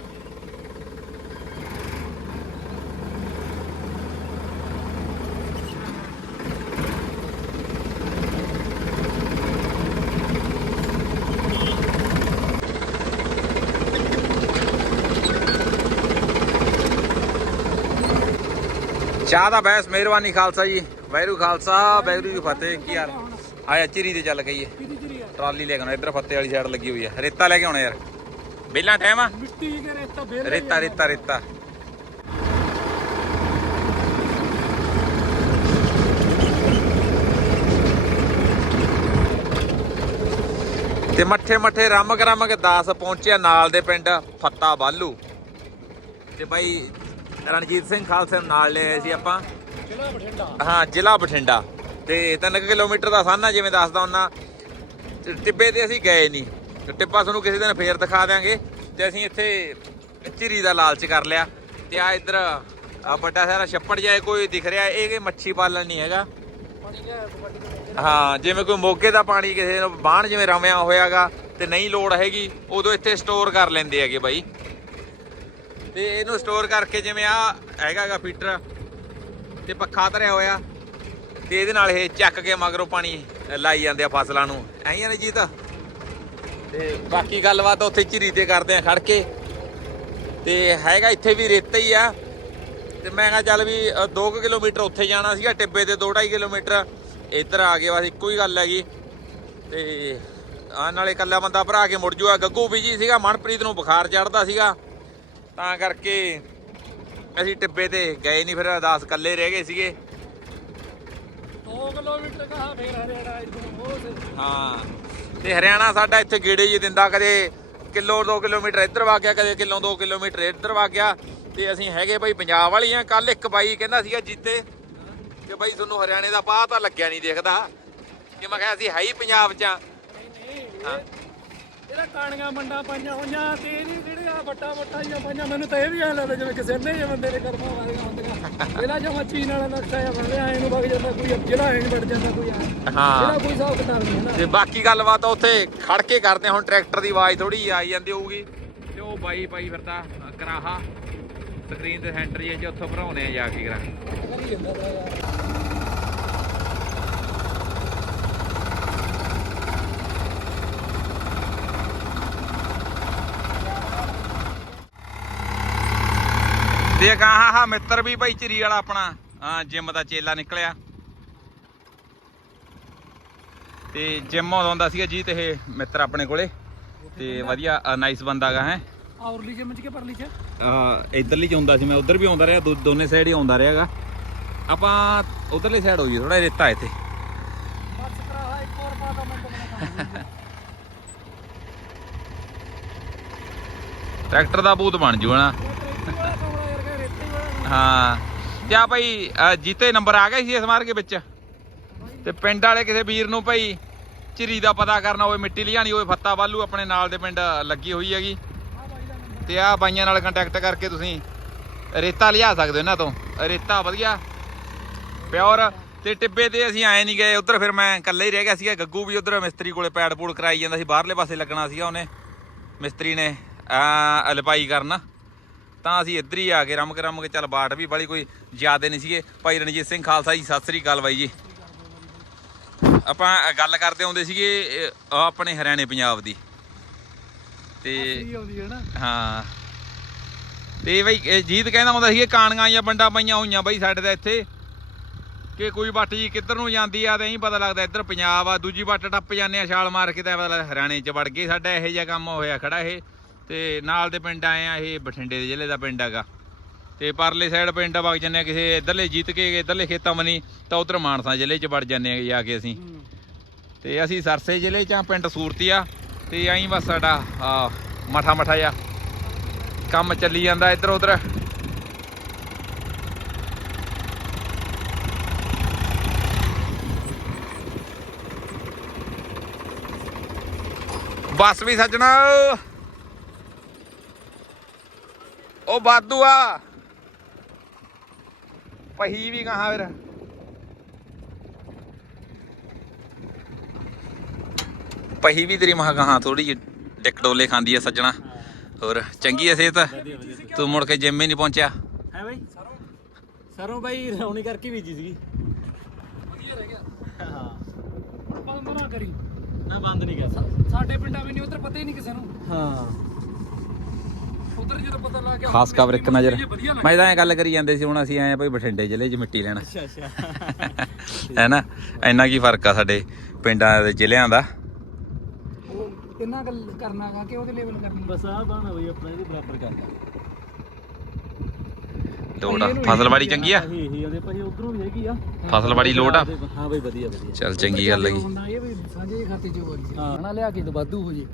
ਚਾਹ ਦਾ ਬੈਸ ਮਿਹਰਬਾਨੀ ਖਾਲਸਾ ਜੀ। ਵੈਰੂ ਖਾਲਸਾ ਵੈਰੂ ਜੀ ਫਤਿਹ। ਕੀ ਹਾਲ? ਆਇਆ ਚਿਰੀ ਤੇ ਚੱਲ ਗਈ ਟਰਾਲੀ ਲੈ ਕੇ ਆਉਣਾ ਇੱਧਰ ਫਤਿਹ ਵਾਲੀ ਸਾਈਡ ਲੱਗੀ ਹੋਈ ਆ। ਰੇਤਾ ਲੈ ਕੇ ਆਉਣਾ ਯਾਰ। ਬੇਲਾ ਟਾਈਮ ਆ? ਮਿੱਟੀ ਕੇ ਰੇਤਾ ਫੇਰ ਰੇਤਾ ਰੇਤਾ ਰੇਤਾ। ਤੇ ਮੱਠੇ ਮੱਠੇ ਰਮਕ ਰਮਕ ਦਾਸ ਪਹੁੰਚਿਆ ਨਾਲ ਦੇ ਪਿੰਡ ਫੱਤਾ ਬਾਲੂ। ਤੇ ਬਾਈ ਰਣਜੀਤ ਸਿੰਘ ਖਾਲਸੇ ਨਾਲ ਲੈ ਆਏ ਸੀ ਆਪਾਂ। ਜ਼ਿਲ੍ਹਾ ਬਠਿੰਡਾ ਹਾਂ, ਜ਼ਿਲ੍ਹਾ ਬਠਿੰਡਾ। ਤੇ 3 ਕਿਲੋਮੀਟਰ ਦਾ ਸਾਨਾ ਜਿਵੇਂ ਦੱਸਦਾ ਹੁੰਨਾ ਟਿੱਬੇ ਤੇ ਅਸੀਂ ਗਏ ਨਹੀਂ। ਤੇ ਟਿੱਬਾ ਤੁਹਾਨੂੰ ਕਿਸੇ ਦਿਨ ਫੇਰ ਦਿਖਾ ਦਿਆਂਗੇ। ਤੇ ਅਸੀਂ ਇੱਥੇ ਝਿਰੀ ਦਾ ਲਾਲਚ ਕਰ ਲਿਆ। ਤੇ ਆ ਇੱਧਰ, ਆ ਵੱਡਾ ਸਾਰਾ ਛੱਪੜ ਜਾਏ ਕੋਈ ਦਿਖ ਰਿਹਾ। ਇਹ ਕਿ ਮੱਛੀ ਪਾਲਣ ਨਹੀਂ ਹੈਗਾ। ਹਾਂ, ਜਿਵੇਂ ਕੋਈ ਮੋਗੇ ਦਾ ਪਾਣੀ ਕਿਸੇ ਨੂੰ ਬਾਣ ਜਿਵੇਂ ਰਮਿਆ ਹੋਇਆਗਾ ਤੇ ਨਹੀਂ ਲੋੜ ਹੈਗੀ, ਉਦੋਂ ਇੱਥੇ ਸਟੋਰ ਕਰ ਲੈਂਦੇ ਹੈਗੇ ਬਾਈ। ਤੇ ਇਹਨੂੰ ਸਟੋਰ ਕਰਕੇ ਜਿਵੇਂ ਆ ਹੈਗਾਗਾ ਫੀਟਰ ਤੇ ਪੱਖਾ ਧਰਿਆ ਹੋਇਆ ਤੇ ਇਹਦੇ ਨਾਲ ਇਹ ਚੱਕ ਕੇ ਮਗਰੋਂ ਪਾਣੀ ਲਾਈ ਜਾਂਦੇ ਆ ਫਸਲਾਂ ਨੂੰ। ਐਂ ਹੀ ਆ ਨਾ ਜੀਤ? ਤੇ ਬਾਕੀ ਗੱਲਬਾਤ ਉੱਥੇ ਝਿਰੀ ਤੇ ਕਰਦੇ ਆ ਖੜ ਕੇ। ਤੇ ਹੈਗਾ ਇੱਥੇ ਵੀ ਰੇਤਾ ਹੀ ਆ। ਤੇ ਮੈਂ ਕਿਹਾ ਚੱਲ ਵੀ 2 ਕਿਲੋਮੀਟਰ ਉੱਥੇ ਜਾਣਾ ਸੀਗਾ, ਟਿੱਬੇ ਤੇ 2.5 ਕਿਲੋਮੀਟਰ। ਇੱਧਰ ਆ ਗਏ, ਬਸ ਇੱਕੋ ਹੀ ਗੱਲ ਹੈਗੀ। ਤੇ ਆ ਨਾਲੇ ਇਕੱਲਾ ਬੰਦਾ ਭਰਾ ਕੇ ਮੁੜ ਜੂਆ ਗੱਗੂ ਬੀਜੀ ਸੀਗਾ, ਮਨਪ੍ਰੀਤ ਨੂੰ ਬੁਖਾਰ ਚੜਦਾ ਸੀਗਾ। ਤਾਂ ਕਰਕੇ ਅਸੀਂ ਟਿੱਬੇ ਤੇ ਗਏ ਨਹੀਂ ਫਿਰ ਅਰਦਾਸ ਇਕੱਲੇ ਰਹਿ ਗਏ ਸੀਗੇ। 2 ਕਿਲੋਮੀਟਰ ਕਹਾ ਫੇਰ ਹਰਿਆਣਾ ਉਹ ਸੇ ਹਾਂ ਤੇ ਹਰਿਆਣਾ ਸਾਡਾ ਇੱਥੇ ਗੇੜੇ ਜੀ ਦਿੰਦਾ ਕਦੇ ਕਿਲੋ 2 ਕਿਲੋਮੀਟਰ ਇੱਧਰ ਵਗ ਗਿਆ ਕਦੇ ਕਿਲੋ 2 ਕਿਲੋਮੀਟਰ ਇੱਧਰ ਵਗ ਗਿਆ। ਤੇ ਅਸੀਂ ਹੈਗੇ ਬਾਈ ਪੰਜਾਬ ਵਾਲੀ ਆ ਕੱਲ ਇੱਕ ਬਾਈ ਕਹਿੰਦਾ ਸੀਗਾ ਜੀਤੇ ਕਿ ਬਾਈ ਤੁਹਾਨੂੰ ਹਰਿਆਣੇ ਦਾ ਪਾਹ ਤਾਂ ਲੱਗਿਆ ਨਹੀਂ ਦਿਖਦਾ। ਕਿ ਮੈਂ ਕਿਹਾ ਅਸੀਂ ਹੈ ਹੀ ਪੰਜਾਬ 'ਚ ਆ। ਹਾਂ। ਇਹਦਾ ਕਾਣੀਆਂ ਮੰਡਾਂ ਪਾਈਆਂ ਹੋਈਆਂ ਤੇ ਇਹਦੀ ਜਿਹੜੇ ਆ ਵੱਟਾ ਵੱਟਾ ਜਿਹਾ ਪਾਈਆਂ ਮੈਨੂੰ ਤਾਂ ਇਹ ਵੀ ਐਂ ਲੱਗਦਾ ਜਿਵੇਂ ਕਿਸੇ ਨੇ ਜੇ ਬੰਦੇ ਦੇ ਕਰਮਾਂ ਵਾਲੀਆਂ ਹੁੰਦੀਆਂ ਇਹਦਾ ਜਿਹਾ ਚੀਨ ਵਾਲਾ ਨਕਸ਼ਾ ਜਿਹਾ ਬਣ ਰਿਹਾ ਇਹਨੂੰ ਵਗ ਜਾਂਦਾ ਕੋਈ ਜ਼ਿਲ੍ਹਾ ਐਂ ਵੜ ਜਾਂਦਾ ਕੋਈ ਆ ਹਾਂ। ਇਹਦਾ ਕੋਈ ਹਿਸਾਬ ਕਿਤਾਬ ਨਹੀਂ ਹੈ ਨਾ ਤੇ ਬਾਕੀ ਗੱਲਬਾਤ ਉੱਥੇ ਖੜ ਕੇ ਕਰਦੇ। ਹੁਣ ਟਰੈਕਟਰ ਦੀ ਆਵਾਜ਼ ਥੋੜੀ ਆਈ ਜਾਂਦੀ ਹੋਊਗੀ। ਤੇ ਉਹ ਬਾਈ ਬਾਈ ਫਿਰਦਾ ਕਰਾਹਾ ਸਕਰੀਨ ਤੇ ਸੈਂਟਰ ਜੇ ਉੱਥੋਂ ਭਰਾਉਣੇ ਆ ਜਾ ਕੇ ਕਰਾ ਕਰੀ ਜਾਂਦਾ ਵਾ ਯਾਰ ਤੇ ਇੱਕ ਆਹ ਆਹ ਮਿੱਤਰ ਵੀ ਭਾਈ ਚਿਰੀ ਵਾਲਾ ਆਪਣਾ। ਜਿਮ ਦਾ ਚੇਲਾ ਨਿਕਲਿਆ। ਤੇ ਜਿਮ ਆਉਂਦਾ ਸੀਗਾ ਜੀ ਤੇ ਇਹ ਮਿੱਤਰ ਆਪਣੇ ਕੋਲੇ। ਤੇ ਵਧੀਆ ਨਾਈਸ ਬੰਦਾਗਾ ਹੈ। ਔਰਲੀ ਜਿਮ ਚ ਕੇ ਪਰਲੀ ਚ? ਆ ਇਧਰਲੀ ਚ ਆਉਂਦਾ ਸੀ ਮੈਂ ਉਧਰ ਵੀ ਆਉਂਦਾ ਰਿਹਾ ਦੋ- ਦੋਨੇ ਸਾਈਡ ਹੀ ਆਉਂਦਾ ਰਿਹਾਗਾ ਆਪਾਂ ਉਧਰਲੀ ਸਾਈਡ ਹੋਈ ਥੋੜਾ ਰੇਤਾ ਇੱਥੇ। ਬਸ ਕਰਾ ਇੱਕ ਹੋਰ ਪਾ ਦਾ ਮਿੰਟ ਬਣਾ ਟਰੈਕਟਰ ਦਾ ਬੂਤ ਬਣ ਜੂ ਹਨਾ ਰੇਤੀ ਵਾਲਾ ਕਮਰਾ ਯਾਰ ਕਿ ਰੇਤੀ ਵਾਲਾ ਹਾਂ। ਤੇ ਆ ਭਾਈ ਅ, ਜੀਤੇ ਨੰਬਰ ਆ ਗਏ ਸੀ ਇਸ ਮਾਰ ਕੇ ਵਿੱਚ? ਤੇ ਪਿੰਡ ਵਾਲੇ ਕਿਸੇ ਵੀਰ ਨੂੰ ਭਾਈ ਝਿਰੀ ਦਾ ਪਤਾ ਕਰਨਾ ਹੋਵੇ ਮਿੱਟੀ ਲਿਆਣੀ ਹੋਵੇ ਫੱਤਾ ਬਾਲੂ ਆਪਣੇ ਨਾਲ ਦੇ ਪਿੰਡ ਲੱਗੀ ਹੋਈ ਹੈਗੀ। ਤੇ ਆ ਬਾਈਆਂ ਨਾਲ ਕੰਟੈਕਟ ਕਰਕੇ ਤੁਸੀਂ ਰੇਤਾ ਲਿਆ ਸਕਦੇ ਹੋ ਇਹਨਾਂ ਤੋਂ। ਰੇਤਾ ਵਧੀਆ ਪਿਓਰ। ਤੇ ਟਿੱਬੇ ਤੇ ਅਸੀਂ ਆਏ ਨਹੀਂ ਗਏ। ਉਧਰ ਫਿਰ ਮੈਂ ਇਕੱਲੇ ਹੀ ਰਹਿ ਗਿਆ ਸੀਗਾ। ਗੱਗੂ ਵੀ ਉਧਰ ਮਿਸਤਰੀ ਕੋਲੇ ਪੈੜ ਪੂੜ ਕਰਾਈ ਜਾਂਦਾ ਸੀ। ਬਾਹਰਲੇ ਪਾਸੇ ਲੱਗਣਾ ਸੀਗਾ ਉਹਨੇ। ਮਿਸਤਰੀ ਨੇ ਆ ਲਪਾਈ ਕਰਨਾ। ਤਾਂ ਅਸੀਂ ਇੱਧਰ ਹੀ ਆ ਕੇ ਰਮਕ ਰਮਕ ਚੱਲ ਬਾਟ ਵੀ ਬੜੀ ਕੋਈ ਜ਼ਿਆਦੇ ਨਹੀਂ ਸੀਗੇ। ਭਾਈ ਰਣਜੀਤ ਸਿੰਘ ਖਾਲਸਾ ਜੀ ਸਤਿ ਸ੍ਰੀ ਅਕਾਲ ਬਾਈ ਜੀ। ਆਪਾਂ ਗੱਲ ਕਰਦੇ ਆਉਂਦੇ ਸੀਗੇ ਆਪਣੇ ਹਰਿਆਣੇ ਪੰਜਾਬ ਦੀ। ਤੇ ਹੈ ਤੇ ਬਈ ਜੀਤ ਕਹਿੰਦਾ ਹੁੰਦਾ ਸੀ ਕਾਣੀਆਂ ਜਾਂ ਬੰਡਾ ਪਈਆਂ ਹੋਈਆਂ ਬਈ ਸਾਡੇ ਦਾ ਇੱਥੇ। ਕਿ ਕੋਈ ਵੱਟ ਜੀ ਕਿੱਧਰ ਨੂੰ ਜਾਂਦੀ ਆ ਤੇ ਐਂ ਪਤਾ ਲੱਗਦਾ ਇੱਧਰ ਪੰਜਾਬ ਆ। ਦੂਜੀ ਵੱਟ ਟੱਪ ਜਾਂਦੇ ਆ ਛਾਲ ਮਾਰ ਕੇ ਤਾਂ ਪਤਾ ਲੱਗਦਾ ਹਰਿਆਣੇ 'ਚ ਵੜ ਗਏ। ਸਾਡਾ ਇਹੋ ਜਿਹਾ ਕੰਮ ਹੋਇਆ ਖੜਾ ਇਹ। ਤੇ ਨਾਲ ਦੇ ਪਿੰਡ ਆਏ ਆ ਇਹ ਬਠਿੰਡੇ ਦੇ ਜ਼ਿਲ੍ਹੇ ਦਾ ਪਿੰਡ ਹੈਗਾ। ਤੇ ਪਰਲੇ ਸਾਈਡ ਪਿੰਡ ਵਗ ਜਾਂਦੇ ਆ ਕਿਸੇ ਇੱਧਰਲੇ ਜਿੱਤ ਕੇ ਇੱਧਰਲੇ ਖੇਤਾਂ ਮਨੀ ਤਾਂ ਉਧਰ ਮਾਨਸਾ ਜ਼ਿਲ੍ਹੇ 'ਚ ਵੜ ਜਾਂਦੇ ਆ ਜਾ ਕੇ ਅਸੀਂ। ਤੇ ਅਸੀਂ ਸਰਸੇ ਜ਼ਿਲ੍ਹੇ 'ਚ ਆ ਪਿੰਡ ਸੂਰਤੀ ਆ ਤੇ ਐਂ ਬਸ ਸਾਡਾ ਆ ਮਠਾ ਮਠਾ ਜਿਹਾ ਕੰਮ ਚੱਲੀ ਜਾਂਦਾ ਇੱਧਰ ਉਧਰ। ਬੱਸ ਵੀ ਸੱਜਣਾ। ਉਹ ਬਾਦੂ ਆ। ਪਹੀ ਵੀ ਕਹਾਂ ਫਿਰ। ਪਹੀ ਵੀ ਤੇਰੀ ਮਹਾ ਕਹਾਂ ਥੋੜੀ ਜਿਹੀ ਡਿੱਕ ਡੋਲੇ ਖਾਂਦੀ ਆ ਸੱਜਣਾ। ਹੋਰ ਚੰਗੀ ਐ ਸਿਹਤ? ਤੂੰ ਮੁੜ ਕੇ ਜਿੰਮ ਹੀ ਨਹੀਂ ਪਹੁੰਚਿਆ? ਹੈ ਬਾਈ। ਸਰੋਂ ਬਾਈ ਰੌਣੀ ਕਰਕੇ ਬੀਜੀ ਸੀਗੀ। ਵਧੀਆ ਰਹਿ ਗਿਆ। ਹਾਂ। ਬੰਦ ਨਾ ਕਰੀ। ਨਾ ਬੰਦ ਨਹੀਂ ਕਰ ਸਾਡੇ ਪਿੰਡਾਂ ਵਿੱਚ ਨਹੀਂ ਉਧਰ ਪਤਾ ਹੀ ਨਹੀਂ ਕਿਸੇ ਨੂੰ। ਹਾਂ। ਉਧਰ ਜਦੋਂ ਪਤਾ ਲੱਗ ਗਿਆ ਖਾਸ ਕਵਰ ਇੱਕ ਨਜ਼ਰ। ਮੈਂ ਤਾਂ ਐ ਗੱਲ ਕਰੀ ਜਾਂਦੇ ਸੀ ਹੁਣ ਅਸੀਂ ਆਏ ਆ ਭਾਈ ਬਠਿੰਡੇ ਜ਼ਿਲ੍ਹੇ 'ਚ ਮਿੱਟੀ ਲੈਣ। ਅੱਛਾ ਅੱਛਾ। ਹੈ ਨਾ? ਇੰਨਾ ਕੀ ਫ਼ਰਕ ਆ ਸਾਡੇ ਪਿੰਡਾਂ ਦੇ ਜ਼ਿਲ੍ਹਿਆਂ ਦਾ? ਉਹ ਕਿੰਨਾ ਗੱਲ ਕਰਨਾਗਾ ਕਿ ਉਹਦੇ ਲੈਵਲ ਕਰਨੀ। ਬਸ ਆ ਬਾਣਾ ਬਈ ਆਪਣਾ ਇਹਦੇ ਬਰਾਬਰ ਕਰਦਾ ਲੋੜ ਆ। ਫਸਲਵਾੜੀ ਚੰਗੀ ਆ? ਇਹ ਉਹਦੇ ਭਾਈ ਉਧਰੋਂ ਵੀ ਹੈਗੀ ਆ। ਫਸਲਵਾੜੀ ਲੋਟ ਆ? ਹਾਂ ਬਈ ਵਧੀਆ ਵਧੀਆ। ਚੱਲ ਚੰਗੀ ਗੱਲ ਹੈਗੀ ਹੁੰਦਾ ਇਹ ਵੀ ਸਾਂਝੇ ਖਾਤੇ ਚ ਹੋ ਜੀ ਹਾਂ। ਖਾਣਾ ਲਿਆ ਕੇ ਤਾਂ ਵਾਧੂ ਹੋ ਜੇ।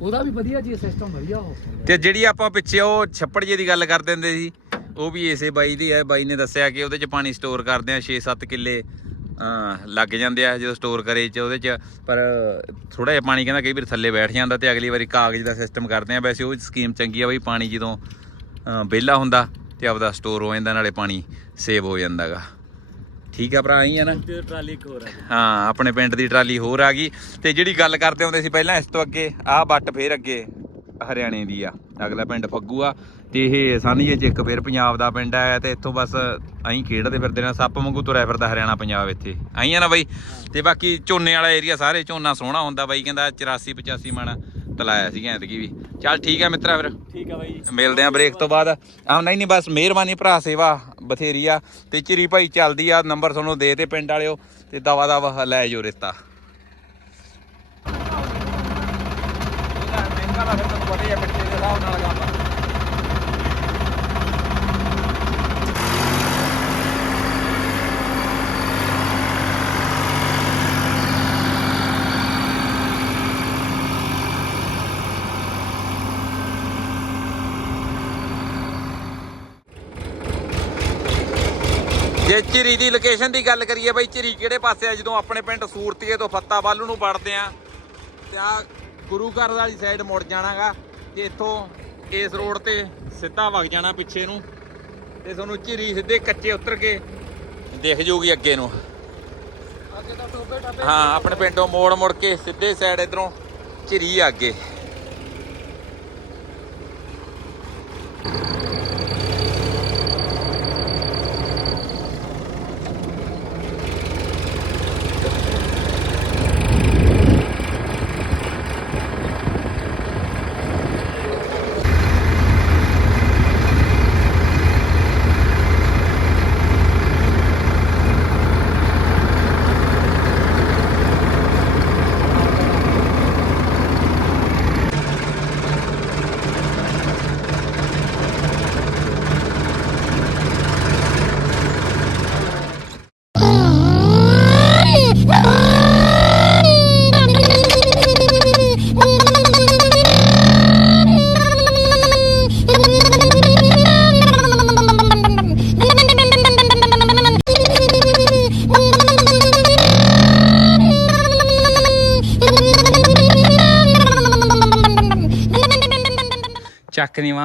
ਉਹਦਾ ਵੀ ਵਧੀਆ ਜੀ ਸਿਸਟਮ ਵਧੀਆ ਉਹ। ਤੇ ਜਿਹੜੀ ਆਪਾਂ ਪਿੱਛੇ ਉਹ ਛੱਪੜ ਜੇ ਦੀ ਗੱਲ ਕਰ ਦਿੰਦੇ ਸੀ ਉਹ ਵੀ ਇਸੇ ਬਾਈ ਦੀ ਹੈ ਬਾਈ ਨੇ ਦੱਸਿਆ ਕਿ ਉਹਦੇ ਚ ਪਾਣੀ ਸਟੋਰ ਕਰਦੇ ਆ 6-7 ਕਿੱਲੇ ਅਹ, ਲੱਗ ਜਾਂਦੇ ਆ ਜਦੋਂ ਸਟੋਰ ਕਰੇ ਚ ਉਹਦੇ ਚ। ਪਰ ਥੋੜਾ ਜਿਹਾ ਪਾਣੀ ਕਹਿੰਦਾ ਕਈ ਵਾਰ ਥੱਲੇ ਬੈਠ ਜਾਂਦਾ ਤੇ ਅਗਲੀ ਵਾਰੀ ਕਾਗਜ਼ ਦਾ ਸਿਸਟਮ ਕਰਦੇ ਆ। ਵੈਸੇ ਉਹ ਸਕੀਮ ਚੰਗੀ ਆ ਬਈ ਪਾਣੀ ਜਦੋਂ ਅਹ, ਵਿਹਲਾ ਹੁੰਦਾ ਤੇ ਆਪਦਾ ਸਟੋਰ ਹੋ ਜਾਂਦਾ ਨਾਲੇ ਪਾਣੀ ਸੇਵ ਹੋ ਜਾਂਦਾਗਾ। ਠੀਕ ਆ ਭਰਾ ਆਈ ਆ ਨਾ? ਤੇ ਟਰਾਲੀ ਇੱਕ ਹੋਰ ਆ ਹਾਂ ਆਪਣੇ ਪਿੰਡ ਦੀ ਟਰਾਲੀ ਹੋਰ ਆ ਗਈ। ਤੇ ਜਿਹੜੀ ਗੱਲ ਕਰਦੇ ਹੁੰਦੇ ਸੀ ਪਹਿਲਾਂ ਇਸ ਤੋਂ ਅੱਗੇ ਆਹ ਬੱਟ ਫੇਰ ਅੱਗੇ ਹਰਿਆਣੇ ਦੀ ਆ। ਅਗਲਾ ਪਿੰਡ ਫੱਗੂ ਆ ਤੇ ਇਹ ਸਾਨੀਏ ਚ ਇੱਕ ਫੇਰ ਪੰਜਾਬ ਦਾ ਪਿੰਡ ਆ ਤੇ ਇੱਥੋਂ ਬਸ ਐਂ ਖੇਡਦੇ ਫਿਰਦੇ ਨੇ ਸੱਪ ਵਾਂਗੂ ਤੁਰਿਆ ਫਿਰਦਾ ਹਰਿਆਣਾ ਪੰਜਾਬ ਇੱਥੇ। ਆਈ ਆ ਨਾ ਬਾਈ? ਤੇ ਬਾਕੀ ਝੋਨੇ ਵਾਲਾ ਏਰੀਆ ਸਾਰੇ ਝੋਨਾ ਸੋਹਣਾ ਹੁੰਦਾ ਬਾਈ ਕਹਿੰਦਾ 84 85 ਮਣ। ਤਲਾਇਆ ਸੀ ਐਤਕੀ ਵੀ। ਚੱਲ ਠੀਕ ਆ ਮਿੱਤਰਾ ਫਿਰ। ਠੀਕ ਆ ਬਾਈ ਮਿਲਦੇ ਆ ਬ੍ਰੇਕ ਤੋਂ ਬਾਅਦ। ਆ ਨਹੀਂ ਨਹੀਂ ਬਸ ਮਿਹਰਬਾਨੀ ਭਰਾ ਸੇਵਾ ਬਥੇਰੀ ਆ। ਤੇ ਚਿਰੀ ਭਾਈ ਚੱਲਦੀ ਆ ਨੰਬਰ ਤੁਹਾਨੂੰ ਦੇ ਤੇ ਪਿੰਡ ਵਾਲਿਓ। ਤੇ ਦਵਾ ਦਵਾ ਲੈ ਜੋ ਰੇਤਾ ਮਹਿੰਗਾ ਦਾ ਫਿਰ ਤੁਹਾਨੂੰ ਪਤਾ ਹੀ ਆ ਮਿੱਟੀ ਦੇ ਹਿਸਾਬ ਨਾਲ ਕੰਮ ਜੇ ਝਿਰੀ ਦੀ ਲੋਕੇਸ਼ਨ ਦੀ ਗੱਲ ਕਰੀਏ ਬਈ ਝਿਰੀ ਕਿਹੜੇ ਪਾਸੇ ਆ? ਜਦੋਂ ਆਪਣੇ ਪਿੰਡ ਸੂਰਤੀਏ ਤੋਂ ਫੱਤਾ ਬਾਲੂ ਨੂੰ ਵੜਦੇ ਆ ਤੇ ਆ ਗੁਰੂ ਘਰ ਵਾਲੀ ਸਾਈਡ ਮੁੜ ਜਾਣਾਗਾ ਤੇ ਇੱਥੋਂ ਇਸ ਰੋਡ ਤੇ ਸਿੱਧਾ ਵਗ ਜਾਣਾ ਪਿੱਛੇ ਨੂੰ ਤੇ ਤੁਹਾਨੂੰ ਝਿਰੀ ਸਿੱਧੇ ਕੱਚੇ ਉਤਰ ਕੇ ਦਿਖ ਜੂਗੀ ਅੱਗੇ ਨੂੰ। ਹਾਂ ਆਪਣੇ ਪਿੰਡੋਂ ਮੋੜ ਮੁੜ ਕੇ ਸਿੱਧੇ ਸਾਈਡ ਇਧਰੋਂ ਝਿਰੀ ਆ ਅੱਗੇ।